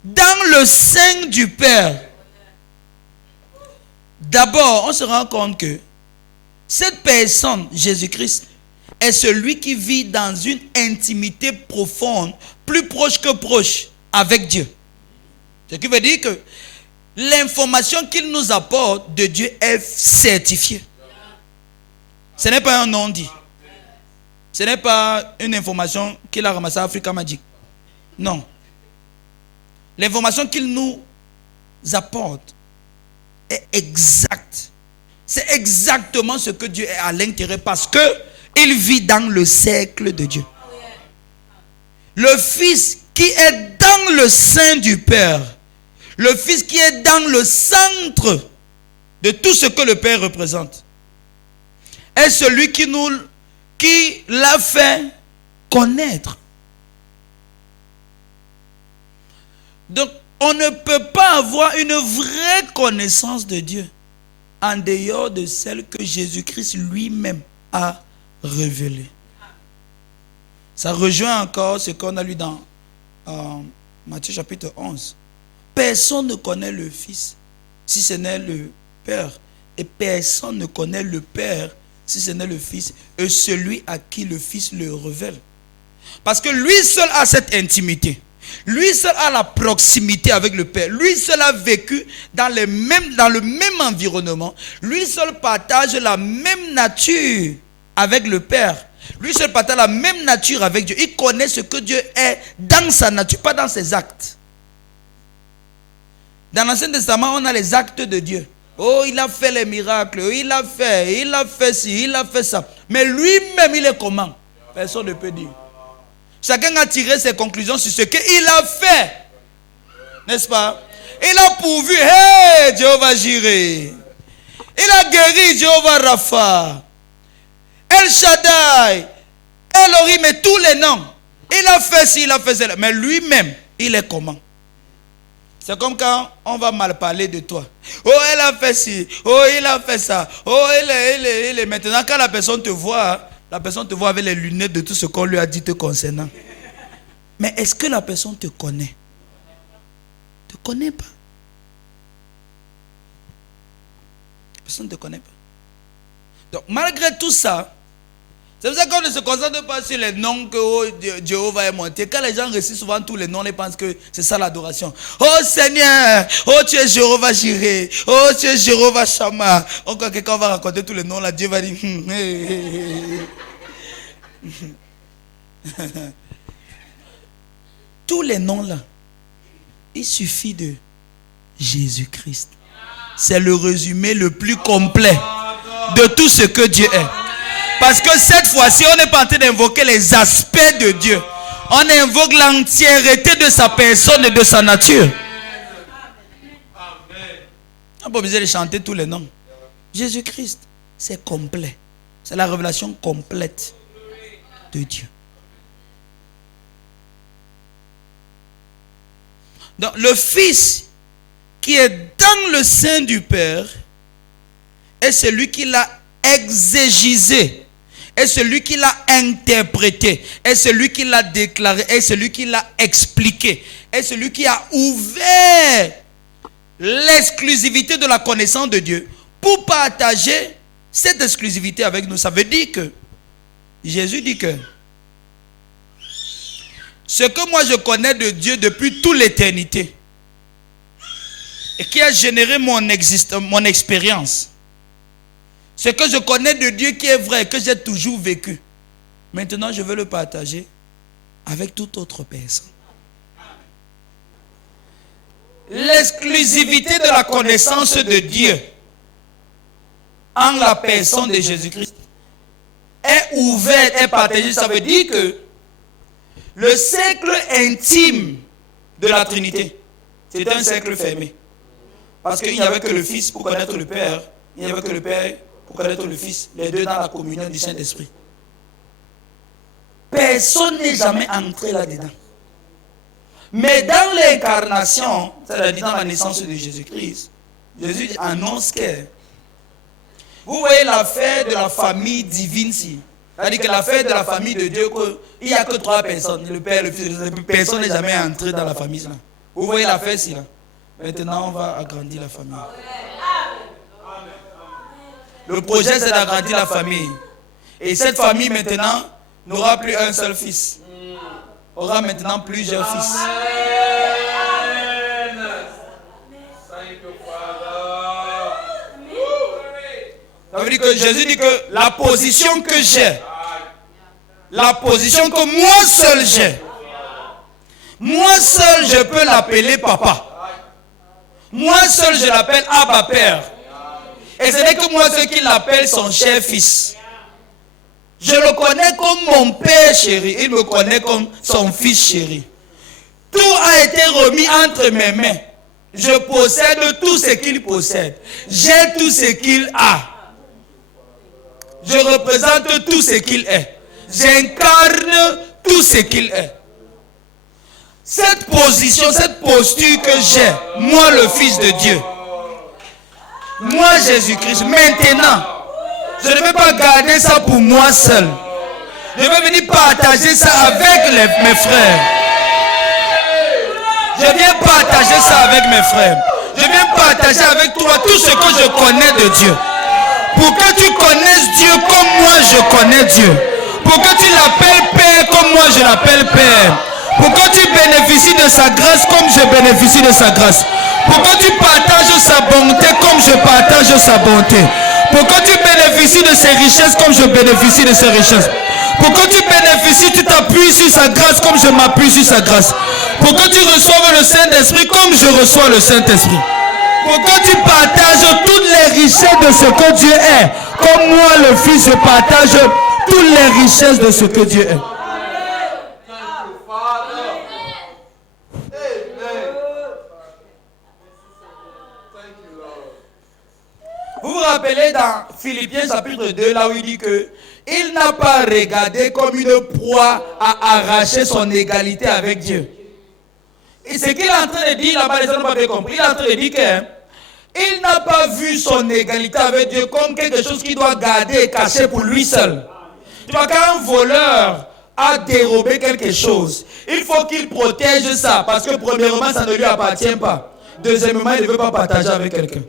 dans le sein du Père. D'abord, on se rend compte que cette personne, Jésus-Christ, est celui qui vit dans une intimité profonde, plus proche que proche, avec Dieu. Ce qui veut dire que l'information qu'il nous apporte de Dieu est certifiée. Ce n'est pas un non-dit. Ce n'est pas une information qu'il a ramassée à Africa Magic. Non. L'information qu'il nous apporte est exacte. C'est exactement ce que Dieu est à l'intérieur parce qu'il vit dans le cercle de Dieu. Le Fils qui est dans le sein du Père, le Fils qui est dans le centre de tout ce que le Père représente, est celui qui l'a fait connaître. Donc, on ne peut pas avoir une vraie connaissance de Dieu en dehors de celle que Jésus-Christ lui-même a révélée. Ça rejoint encore ce qu'on a lu dans Matthieu chapitre 11. Personne ne connaît le Fils si ce n'est le Père. Et personne ne connaît le Père si ce n'est le Fils et celui à qui le Fils le révèle. Parce que lui seul a cette intimité. Lui seul a la proximité avec le Père. Lui seul a vécu dans le même environnement. Lui seul partage la même nature avec le Père. Lui seul partage la même nature avec Dieu. Il connaît ce que Dieu est dans sa nature, pas dans ses actes. Dans l'Ancien Testament, on a les actes de Dieu. Oh, il a fait les miracles, il a fait ci, il a fait ça. Mais lui-même, il est comment? Personne ne peut dire. Chacun a tiré ses conclusions sur ce qu'il a fait. N'est-ce pas? Il a pourvu, hey, Jéhovah Jireh. Il a guéri, Jéhovah Rapha. El Shaddai, Elohim et tous les noms. Il a fait ci, il a fait cela. Mais lui-même, il est comment? C'est comme quand on va mal parler de toi. Oh, elle a fait ci. Oh, il a fait ça. Oh, il est. Maintenant, quand la personne te voit avec les lunettes de tout ce qu'on lui a dit te concernant. Mais est-ce que la personne te connaît? Ne te connaît pas. La personne ne te connaît pas. Donc, malgré tout ça, c'est pour ça qu'on ne se concentre pas sur les noms que Jéhovah est monté. Quand les gens récitent souvent tous les noms, ils pensent que c'est ça l'adoration. Oh Seigneur, oh tu es Jéhovah Jireh, oh tu es Jéhovah Shammah. Encore quelqu'un va raconter tous les noms là, Dieu va dire tous les noms là, il suffit de Jésus-Christ. C'est le résumé le plus complet de tout ce que Dieu est. Parce que cette fois-ci, on n'est pas en train d'invoquer les aspects de Dieu. On invoque l'entièreté de sa personne et de sa nature. On n'a pas besoin de chanter tous les noms. Jésus-Christ, c'est complet. C'est la révélation complète de Dieu. Donc, le Fils qui est dans le sein du Père est celui qui l'a exégésé, est celui qui l'a interprété, est celui qui l'a déclaré, est celui qui l'a expliqué, est celui qui a ouvert l'exclusivité de la connaissance de Dieu pour partager cette exclusivité avec nous. Ça veut dire que Jésus dit que ce que moi je connais de Dieu depuis toute l'éternité et qui a généré mon expérience, ce que je connais de Dieu qui est vrai, que j'ai toujours vécu, maintenant je veux le partager avec toute autre personne. L'exclusivité de la connaissance de Dieu en la personne de Jésus-Christ est ouverte, est partagée. Ça veut dire que le cercle intime de la Trinité, c'est un cercle fermé. Parce qu'il n'y avait que le Fils pour connaître le Père, il n'y avait que le Père pour connaître le Fils, les deux dans la communion du Saint-Esprit. Personne n'est jamais entré là-dedans. Mais dans l'incarnation, c'est-à-dire dans la naissance de Jésus-Christ, Jésus annonce que, vous voyez l'affaire de la famille divine ici. C'est-à-dire que l'affaire de la famille de Dieu, il n'y a que 3 personnes, le Père, le Fils, personne n'est jamais entré dans la famille. Là. Vous voyez l'affaire ici. Là. Maintenant, on va agrandir la famille. Le projet, c'est d'agrandir la famille. Et cette famille, maintenant, n'aura plus un seul fils. Aura maintenant plusieurs fils. Ça veut dire que Jésus dit que la position que j'ai, la position que moi seul j'ai, moi seul je peux l'appeler papa. Moi seul je l'appelle Abba Père. Et ce n'est que moi ceux qui l'appellent son cher fils. Je le connais comme mon père chéri, il me connaît comme son fils chéri. Tout a été remis entre mes mains. Je possède tout ce qu'il possède. J'ai tout ce qu'il a. Je représente tout ce qu'il est. J'incarne tout ce qu'il est. Cette position, cette posture que j'ai, moi le Fils de Dieu, moi Jésus-Christ, maintenant, je ne vais pas garder ça pour moi seul. Je vais venir partager ça avec mes frères. Je viens partager ça avec mes frères. Je viens partager avec toi tout ce que je connais de Dieu. Pour que tu connaisses Dieu comme moi je connais Dieu. Pour que tu l'appelles Père comme moi je l'appelle Père. Pour que tu bénéficies de sa grâce comme je bénéficie de sa grâce. Pour que tu partages sa bonté comme je partage sa bonté. Pour que tu bénéficies de ses richesses comme je bénéficie de ses richesses. Pour que tu bénéficies, tu t'appuies sur sa grâce comme je m'appuie sur sa grâce. Pour que tu reçoives le Saint-Esprit comme je reçois le Saint-Esprit. Pour que tu partages toutes les richesses de ce que Dieu est. Comme moi, le Fils, je partage toutes les richesses de ce que Dieu est. Vous vous rappelez dans Philippiens chapitre 2, là où il dit que il n'a pas regardé comme une proie à arracher son égalité avec Dieu. Et ce qu'il est en train de dire là-bas, les gens n'ont pas bien compris. Il est en train de dire qu'il n'a pas vu son égalité avec Dieu comme quelque chose qu'il doit garder et cacher pour lui seul. Tu vois, quand un voleur a dérobé quelque chose, il faut qu'il protège ça. Parce que premièrement, ça ne lui appartient pas. Deuxièmement, il ne veut pas partager avec quelqu'un.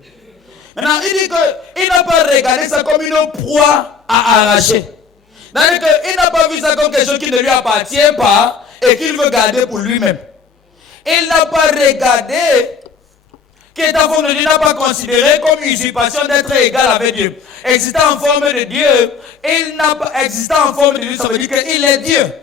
Maintenant, il dit qu'il n'a pas regardé ça comme une proie à arracher. C'est-à-dire qu'il n'a pas vu ça comme quelque chose qui ne lui appartient pas et qu'il veut garder pour lui-même. Il n'a pas regardé qu'étant en forme de Dieu, il n'a pas considéré comme usurpation d'être égal avec Dieu. Existant en forme de Dieu, il n'a pas existant en forme de Dieu, ça veut dire qu'il est Dieu.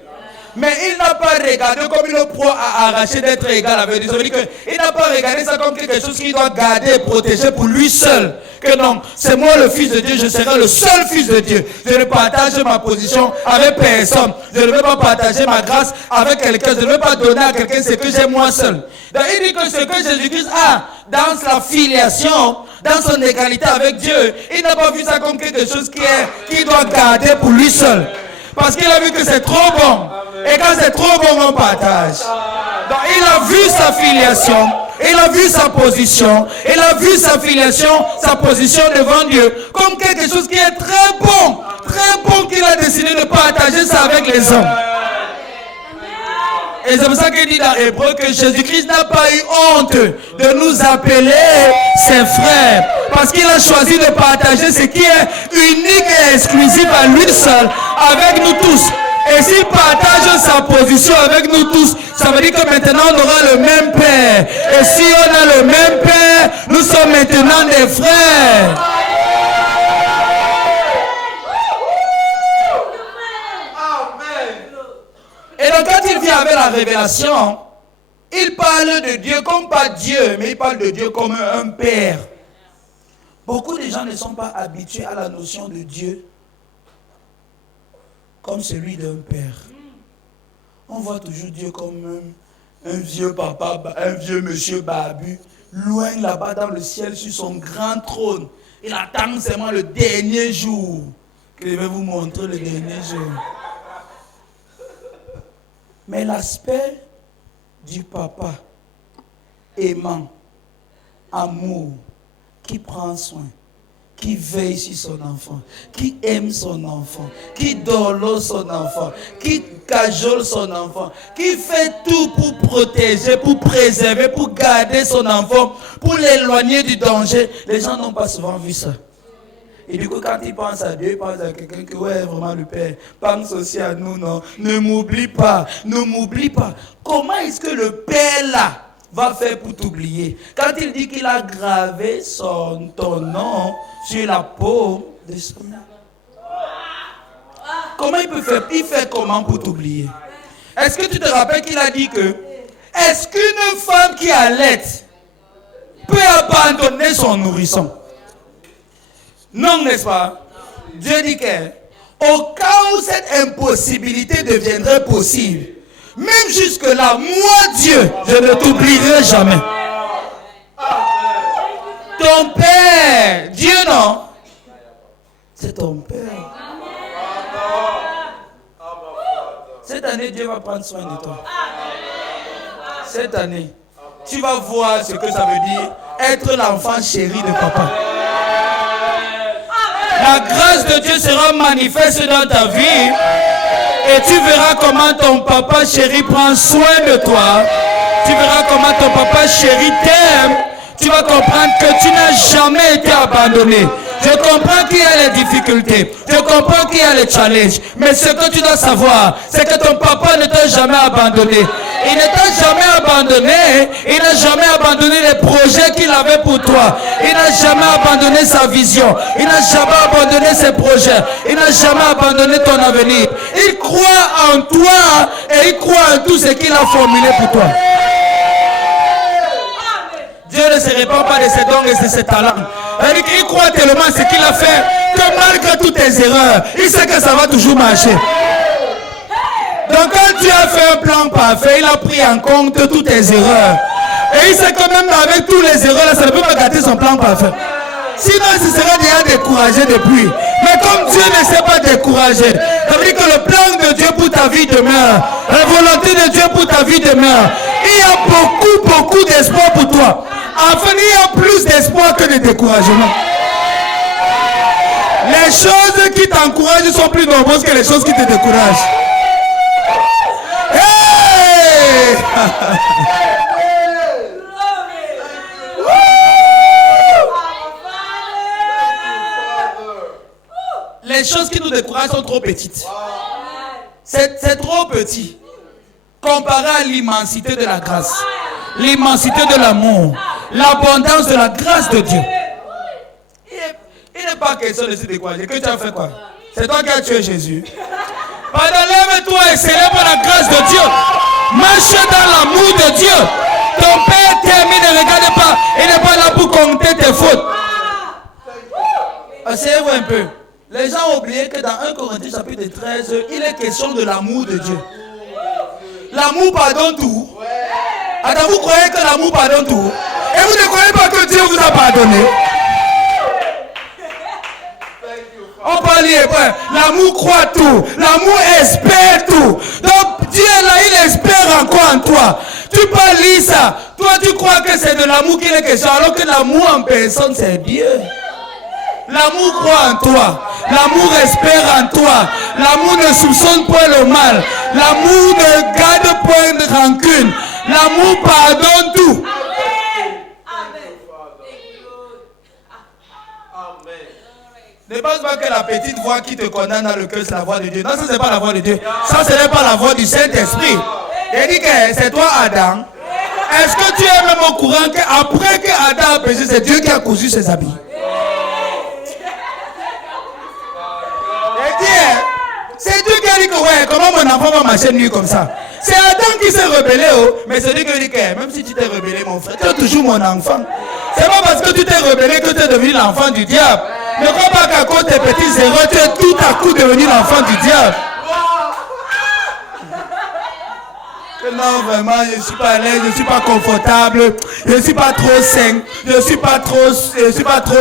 Mais il n'a pas regardé comme une proie à arracher d'être égal avec Dieu. Ça veut dire qu'il n'a pas regardé ça comme quelque chose qu'il doit garder et protéger pour lui seul. Que non, c'est moi le Fils de Dieu, je serai le seul Fils de Dieu. Je ne partage ma position avec personne. Je ne vais pas partager ma grâce avec quelqu'un. Je ne vais pas donner à quelqu'un ce que j'ai moi seul. Donc il dit que ce que Jésus-Christ a dans sa filiation, dans son égalité avec Dieu, il n'a pas vu ça comme quelque chose qu'il doit garder pour lui seul. Parce qu'il a vu que c'est trop bon. Et quand c'est trop bon, on partage. Donc il a vu sa filiation. Il a vu sa position. Il a vu sa filiation, sa position devant Dieu comme quelque chose qui est très bon qu'il a décidé de partager ça avec les hommes. Et c'est pour ça qu'il dit dans Hébreu que Jésus-Christ n'a pas eu honte de nous appeler ses frères. Parce qu'il a choisi de partager ce qui est unique et exclusif à lui seul avec nous tous. Et s'il partage sa position avec nous tous, ça veut dire que maintenant on aura le même Père. Et si on a le même Père, nous sommes maintenant des frères. Et donc quand il vient avec la révélation, il parle de Dieu comme pas Dieu, mais il parle de Dieu comme un Père. Beaucoup de gens ne sont pas habitués à la notion de Dieu comme celui d'un Père. On voit toujours Dieu comme un vieux papa, un vieux monsieur barbu, loin là-bas dans le ciel sur son grand trône. Il attend seulement le dernier jour. Que je vais vous montrer le dernier jour. Mais l'aspect du papa aimant, amour, qui prend soin, qui veille sur son enfant, qui aime son enfant, qui dole son enfant, qui cajole son enfant, qui fait tout pour protéger, pour préserver, pour garder son enfant, pour l'éloigner du danger. Les gens n'ont pas souvent vu ça. Et du coup, quand ils pensent à Dieu, ils pensent à quelqu'un qui, ouais, vraiment le Père, pense aussi à nous, non? Ne m'oublie pas, ne m'oublie pas. Comment est-ce que le Père là va faire pour t'oublier? Quand il dit qu'il a gravé ton nom sur la paume de son main. Comment il peut faire? Il fait comment pour t'oublier? Est-ce que tu te rappelles qu'il a dit que est-ce qu'une femme qui allait peut abandonner son nourrisson? Non, n'est-ce pas? Dieu dit qu'au cas où cette impossibilité deviendrait possible, même jusque-là, moi, Dieu, je ne t'oublierai jamais. Ton Père, Dieu non, c'est ton Père. Cette année, Dieu va prendre soin de toi. Cette année, tu vas voir ce que ça veut dire être l'enfant chéri de papa. La grâce de Dieu sera manifeste dans ta vie et tu verras comment ton papa chéri prend soin de toi. Tu verras comment ton papa chéri t'aime. Tu vas comprendre que tu n'as jamais été abandonné. Je comprends qu'il y a les difficultés. Je comprends qu'il y a les challenges. Mais ce que tu dois savoir, c'est que ton papa ne t'a jamais abandonné. Il ne t'a jamais abandonné. Il n'a jamais abandonné les projets qu'il avait pour toi. Il n'a jamais abandonné sa vision. Il n'a jamais abandonné ses projets. Il n'a jamais abandonné ton avenir. Il croit en toi et il croit en tout ce qu'il a formulé pour toi. Dieu ne se répand pas de ses dons et de ses talents. Il croit tellement ce qu'il a fait que malgré toutes tes erreurs, il sait que ça va toujours marcher. Donc quand Dieu a fait un plan parfait, il a pris en compte toutes tes erreurs. Et il sait que même avec toutes les erreurs, là, ça ne peut pas gâter son plan parfait. Sinon, il se serait déjà découragé depuis. Mais comme Dieu ne s'est pas découragé, ça veut dire que le plan de Dieu pour ta vie demeure. La volonté de Dieu pour ta vie demeure. Il y a beaucoup d'espoir pour toi. Enfin, il y a plus d'espoir que de découragement. Les choses qui t'encouragent sont plus nombreuses que les choses qui te découragent. Hey! Les choses qui nous découragent sont trop petites. C'est trop petit comparé à l'immensité de la grâce, l'immensité de l'amour, l'abondance de la grâce de Dieu. Il n'est pas question de se décourager. Que tu as fait quoi? C'est toi qui as tué Jésus. Pardon, lève-toi et célèbre la grâce de Dieu. Marche dans l'amour de Dieu. Ton Père t'aime, il ne regarde pas. Il n'est pas là pour compter tes fautes. Asseyez-vous un peu. Les gens ont oublié que dans 1 Corinthiens chapitre 13, il est question de l'amour de Dieu. L'amour pardonne tout. Attends, vous croyez que l'amour pardonne tout? Et vous ne croyez pas que Dieu vous a pardonné? On parle hébreu. L'amour croit tout. L'amour espère tout. Donc Dieu là, il espère encore en toi. Tu peux lire ça. Toi, tu crois que c'est de l'amour qu'il est question, alors que l'amour en personne, c'est Dieu. L'amour croit en toi. L'amour espère en toi. L'amour ne soupçonne point le mal. L'amour ne garde point de rancune. L'amour pardonne tout. Ne pense pas que la petite voix qui te condamne dans le cœur, c'est la voix de Dieu. Non, ça, c'est pas la voix de Dieu. Ça, ce n'est pas la voix du Saint-Esprit. Il dit que c'est toi, Adam. Est-ce que tu es même au courant qu'après que Adam a péché, c'est Dieu qui a cousu ses habits? C'est Dieu qui a dit que ouais, comment mon enfant va marcher nuit comme ça? C'est Adam qui s'est rebellé, oh. Mais c'est Dieu qui dit que même si tu t'es rebellé, mon frère, tu es toujours mon enfant. C'est pas parce que tu t'es rebellé que tu es devenu l'enfant du diable. Ne crois pas qu'à cause de tes petits erreurs, tu es tout à coup devenu l'enfant du diable. Non, vraiment, je ne suis pas à l'aise, je ne suis pas confortable, je ne suis pas trop sain, je ne suis pas trop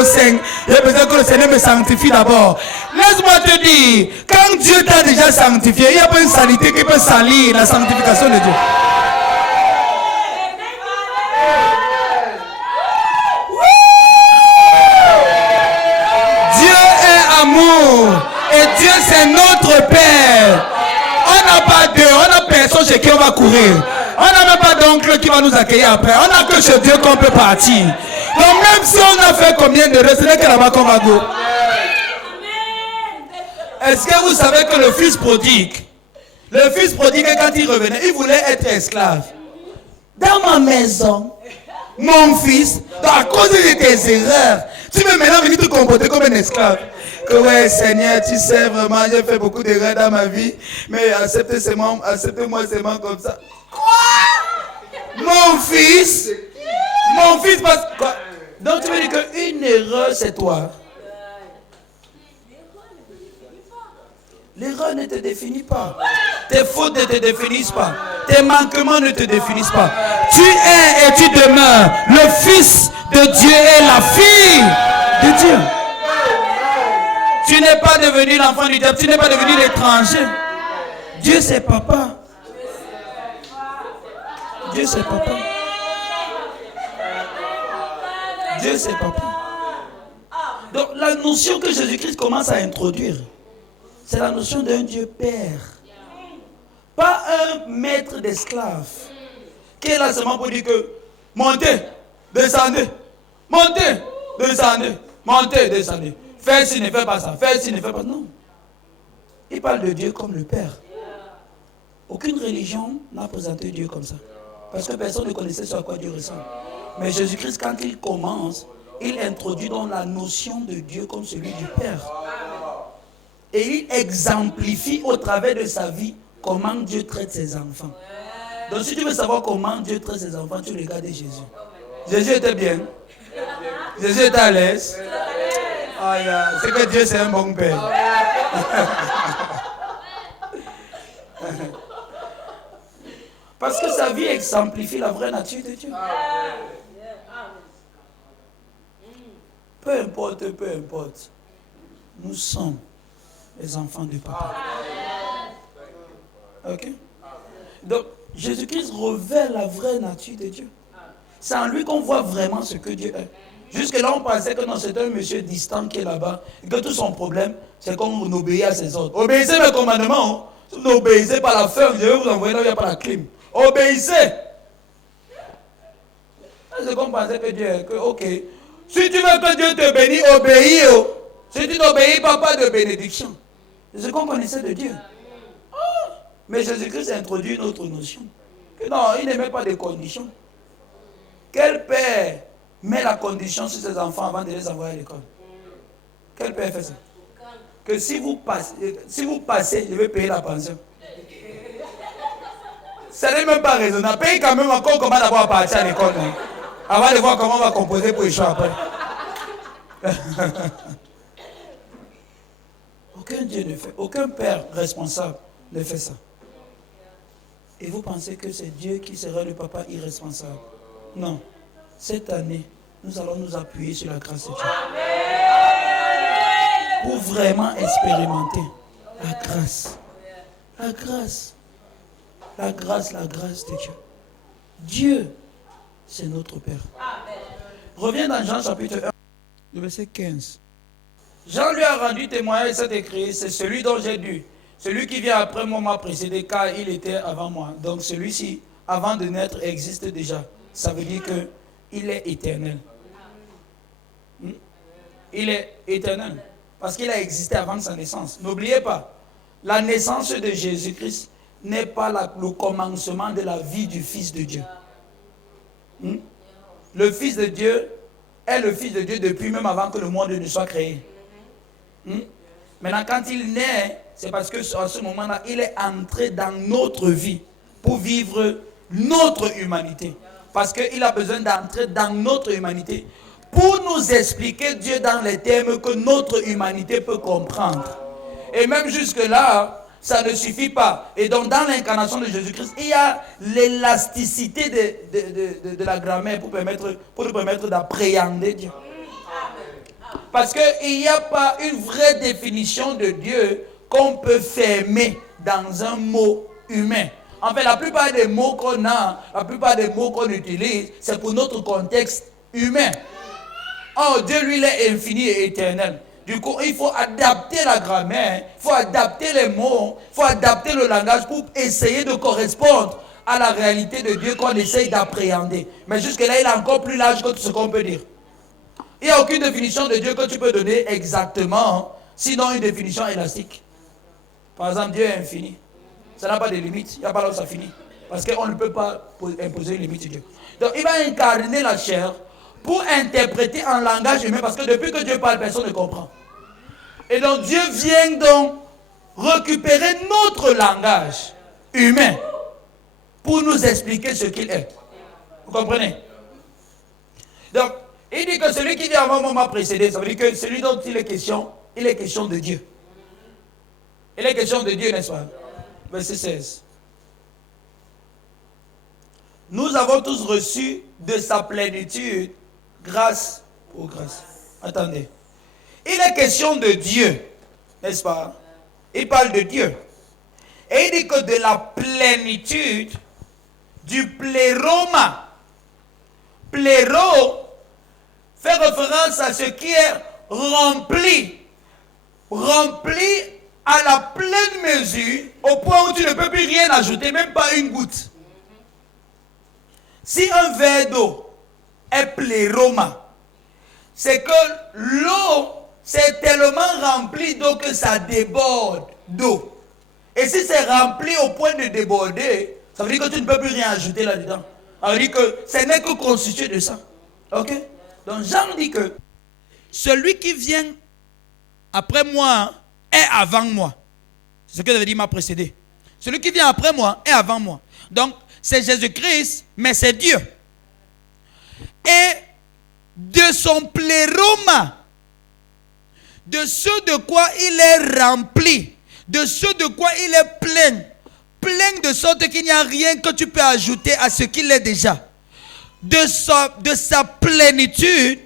sain. J'ai besoin que le Seigneur me sanctifie d'abord. Laisse-moi te dire, quand Dieu t'a déjà sanctifié, il n'y a pas une saleté qui peut salir la sanctification de Dieu. Dieu est amour et Dieu c'est notre Père. On n'a pas d'eux, on n'a personne chez qui on va courir. On n'a même pas d'oncle qui va nous accueillir après. On n'a que chez Dieu qu'on peut partir. Donc même si on a fait combien de ce n'est que là-bas qu'on va go. Est-ce que vous savez que le fils prodigue, quand il revenait, il voulait être esclave. Dans ma maison, mon fils, à cause de tes erreurs, tu veux maintenant venir te comporter comme un esclave. Que ouais, Seigneur, tu sais vraiment, j'ai fait beaucoup d'erreurs dans ma vie, mais acceptez-moi seulement comme ça. Quoi? Mon fils, passe quoi? Donc tu veux dire qu'une erreur, c'est toi. L'erreur ne te définit pas. Tes fautes ne te définissent pas. Tes manquements ne te définissent pas. Tu es et tu demeures le Fils de Dieu et la fille de Dieu. Tu n'es pas devenu l'enfant du diable. Tu n'es pas devenu l'étranger. Dieu c'est papa. Dieu c'est papa. Dieu c'est papa. Donc la notion que Jésus-Christ commence à introduire, c'est la notion d'un Dieu Père. Pas un maître d'esclaves. Qui est là seulement pour dire que montez, descendez, montez, descendez, montez, descendez. Fais ci, ne fais pas ça. Fais ci, ne fais pas ça. Non. Il parle de Dieu comme le Père. Aucune religion n'a présenté Dieu comme ça. Parce que personne ne connaissait ce à quoi Dieu ressemble. Mais Jésus-Christ, quand il commence, il introduit dans la notion de Dieu comme celui du Père. Et il exemplifie au travers de sa vie comment Dieu traite ses enfants. Donc si tu veux savoir comment Dieu traite ses enfants, tu regardes Jésus. Jésus était bien. Jésus était à l'aise. C'est que Dieu c'est un bon père. Parce que sa vie exemplifie la vraie nature de Dieu. Peu importe, nous sommes les enfants du Papa. Ok? Donc, Jésus-Christ révèle la vraie nature de Dieu. C'est en lui qu'on voit vraiment ce que Dieu est. Jusque-là, on pensait que non, c'est un monsieur distant qui est là-bas, et que tout son problème, c'est qu'on obéit à ses ordres. Obéissez mes commandements. Si vous n'obéissez pas la ferme, je vais vous envoyer là où il n'y a pas la clim. Obéissez. C'est qu'on pensait que Dieu est que, ok. Si tu veux que Dieu te bénisse, obéis. Si tu n'obéis pas de bénédiction. C'est ce qu'on connaissait de Dieu. Mais Jésus-Christ a introduit une autre notion. Que non, il ne met pas de conditions. Quel père met la condition sur ses enfants avant de les envoyer à l'école? Quel père fait ça? Que si vous passez, je vais payer la pension. Ça n'est même pas raisonnable. Paye quand même encore comment d'abord partir à l'école. Hein, avant de voir comment on va composer pour échouer après. Aucun Dieu ne fait, aucun père responsable ne fait ça. Et vous pensez que c'est Dieu qui serait le papa irresponsable? Non. Cette année, nous allons nous appuyer sur la grâce de Dieu. Pour vraiment expérimenter la grâce. La grâce de Dieu. Dieu, c'est notre Père. Reviens dans Jean chapitre 1, le verset 15. Jean lui a rendu témoignage, c'est écrit, c'est celui dont j'ai dit, celui qui vient après moi m'a précédé car il était avant moi. Donc celui-ci, avant de naître, existe déjà. Ça veut dire qu'il est éternel. Il est éternel. Parce qu'il a existé avant sa naissance. N'oubliez pas, la naissance de Jésus-Christ n'est pas le commencement de la vie du Fils de Dieu. Le Fils de Dieu est le Fils de Dieu depuis même avant que le monde ne soit créé. Maintenant, quand il naît, c'est parce qu'à ce moment-là, il est entré dans notre vie pour vivre notre humanité. Parce qu'il a besoin d'entrer dans notre humanité pour nous expliquer Dieu dans les termes que notre humanité peut comprendre. Et même jusque-là, ça ne suffit pas. Et donc, dans l'incarnation de Jésus-Christ, il y a l'élasticité de la grammaire pour nous permettre d'appréhender Dieu. Parce qu'il n'y a pas une vraie définition de Dieu qu'on peut fermer dans un mot humain. En fait, la plupart des mots qu'on a, la plupart des mots qu'on utilise, c'est pour notre contexte humain. Or, Dieu, lui, il est infini et éternel. Du coup, il faut adapter la grammaire, il faut adapter les mots, il faut adapter le langage pour essayer de correspondre à la réalité de Dieu qu'on essaye d'appréhender. Mais jusque-là, il est encore plus large que tout ce qu'on peut dire. Il n'y a aucune définition de Dieu que tu peux donner exactement, sinon une définition élastique. Par exemple, Dieu est infini. Ça n'a pas de limite, il n'y a pas là où ça finit. Parce qu'on ne peut pas imposer une limite à Dieu. Donc, il va incarner la chair pour interpréter en langage humain, parce que depuis que Dieu parle, personne ne comprend. Et donc Dieu vient donc récupérer notre langage humain pour nous expliquer ce qu'il est. Vous comprenez? Donc, il dit que celui qui vient avant moi m'a précédé, ça veut dire que celui dont il est question de Dieu. Il est question de Dieu, n'est-ce pas? Verset 16. Nous avons tous reçu de sa plénitude grâce pour grâce. Attendez. Il est question de Dieu, n'est-ce pas? Il parle de Dieu. Et il dit que de la plénitude du pléroma. Pléro fait référence à ce qui est rempli. Rempli à la pleine mesure, au point où tu ne peux plus rien ajouter, même pas une goutte. Si un verre d'eau est pléroma, c'est que l'eau s'est tellement remplie d'eau que ça déborde d'eau. Et si c'est rempli au point de déborder, ça veut dire que tu ne peux plus rien ajouter là-dedans. Ça veut dire que ce n'est que constitué de ça. Ok? Donc Jean dit que celui qui vient après moi est avant moi. C'est ce que j'avais dit m'a précédé. Celui qui vient après moi est avant moi. Donc c'est Jésus-Christ, mais c'est Dieu. Et de son pléroma, de ce de quoi il est rempli, de ce de quoi il est plein de sorte qu'il n'y a rien que tu peux ajouter à ce qu'il est déjà. De sa plénitude,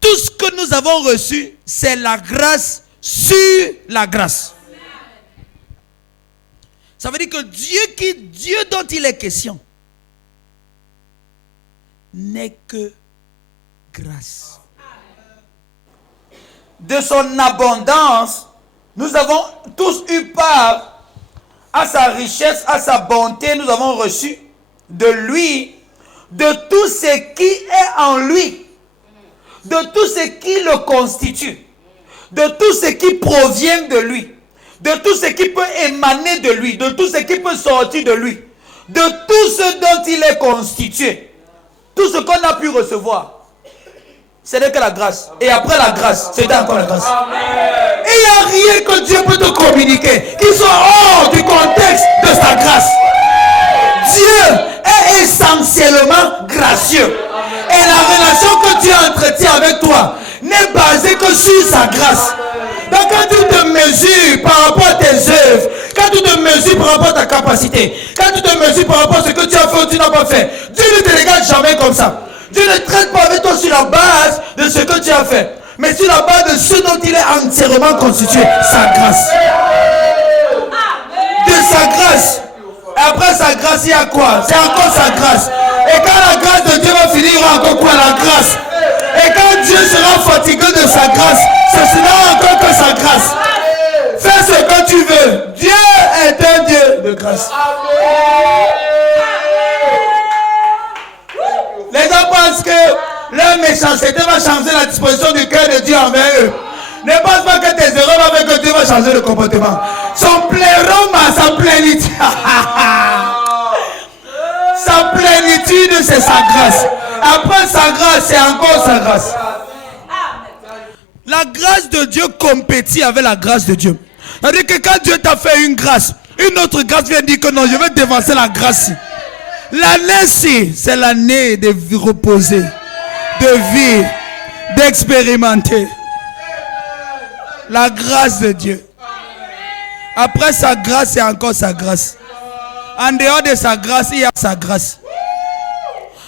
tout ce que nous avons reçu, c'est la grâce sur la grâce. Ça veut dire que Dieu dont il est question n'est que grâce. De son abondance, nous avons tous eu part à sa richesse, à sa bonté. Nous avons reçu de lui, de tout ce qui est en lui, de tout ce qui le constitue, de tout ce qui provient de lui, de tout ce qui peut émaner de lui, de tout ce qui peut sortir de lui, de tout ce dont il est constitué. Tout ce qu'on a pu recevoir, ce n'est que la grâce. Et après la grâce, c'est encore la grâce. Et il n'y a rien que Dieu peut te communiquer qui soit hors du contexte de sa grâce. Dieu est essentiellement gracieux. Et la relation que Dieu entretient avec toi n'est basée que sur sa grâce. Donc quand tu te mesures par rapport à tes œuvres, quand tu te mesures par rapport à ta capacité, quand tu te mesures par rapport à ce que tu as fait ou tu n'as pas fait, Dieu ne te regarde jamais comme ça. Dieu ne traite pas avec toi sur la base de ce que tu as fait, mais sur la base de ce dont il est entièrement constitué, sa grâce. De sa grâce. Et après sa grâce, il y a quoi? C'est encore sa grâce. Et quand la grâce de Dieu va finir, il y aura encore quoi? La grâce. Et quand Dieu sera fatigué de sa grâce, ce sera encore que sa grâce. Fais ce que tu veux. Dieu est un Dieu de grâce. Les gens pensent que leur méchanceté va changer la disposition du cœur de Dieu envers eux. Ne pense pas que tes erreurs vont faire que Dieu va changer le comportement. Son plérum à sa plénitude. Sa plénitude, c'est sa grâce. Après sa grâce, c'est encore sa grâce. La grâce de Dieu compétit avec la grâce de Dieu. C'est-à-dire que quand Dieu t'a fait une grâce, une autre grâce vient dire que non, je vais dévancer la grâce. L'année-ci, c'est l'année de reposer, de vivre, d'expérimenter. La grâce de Dieu. Après sa grâce, il y a encore sa grâce. En dehors de sa grâce, il y a sa grâce.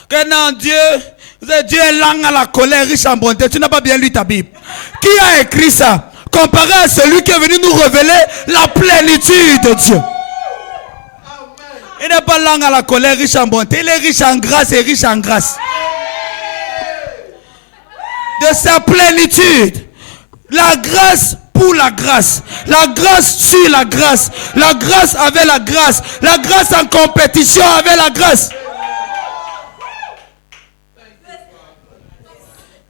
Que non, Dieu est lent à la colère, riche en bonté. Tu n'as pas bien lu ta Bible. Qui a écrit ça? Comparé à celui qui est venu nous révéler la plénitude de Dieu. Il n'est pas lent à la colère, riche en bonté. Il est riche en grâce et riche en grâce. De sa plénitude. La grâce pour la grâce. La grâce sur la grâce. La grâce avec la grâce. La grâce en compétition avec la grâce.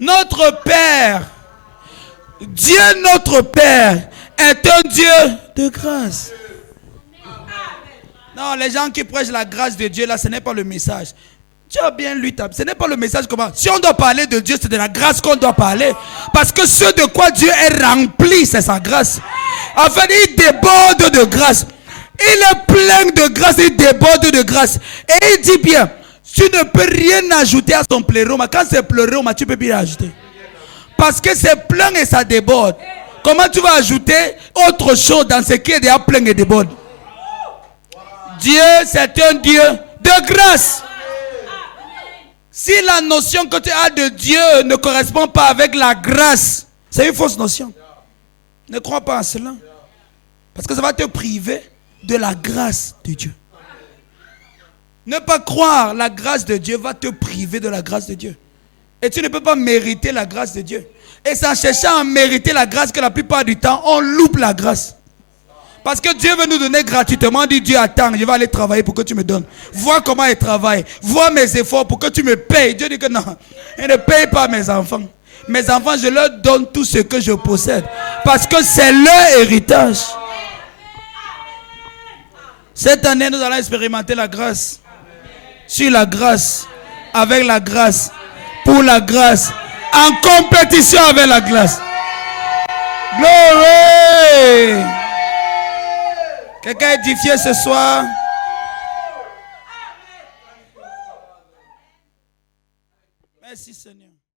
Notre Père, Dieu notre Père, est un Dieu de grâce. Non, les gens qui prêchent la grâce de Dieu, là, ce n'est pas le message. Tu as bien lu ta... Ce n'est pas le message comment. Si on doit parler de Dieu, c'est de la grâce qu'on doit parler. Parce que ce de quoi Dieu est rempli, c'est sa grâce. En fait, il déborde de grâce. Il est plein de grâce, il déborde de grâce. Et il dit bien, tu ne peux rien ajouter à son plérum. Quand c'est plérum, tu ne peux rien ajouter. Parce que c'est plein et ça déborde. Comment tu vas ajouter autre chose dans ce qui est déjà plein et déborde? Dieu, c'est un Dieu de grâce. Si la notion que tu as de Dieu ne correspond pas avec la grâce, c'est une fausse notion. Ne crois pas en cela. Parce que ça va te priver de la grâce de Dieu. Ne pas croire la grâce de Dieu va te priver de la grâce de Dieu. Et tu ne peux pas mériter la grâce de Dieu. Et c'est en cherchant à mériter la grâce que la plupart du temps, on loupe la grâce. Parce que Dieu veut nous donner gratuitement. On dit, Dieu, attends, je vais aller travailler pour que tu me donnes. Vois comment il travaille. Vois mes efforts pour que tu me payes. Dieu dit que non, il ne paye pas mes enfants. Mes enfants, je leur donne tout ce que je possède. Parce que c'est leur héritage. Cette année, nous allons expérimenter la grâce. Sur la grâce. Avec la grâce. Pour la grâce. En compétition avec la grâce. Glory! Quelqu'un est édifié ce soir? Merci Seigneur.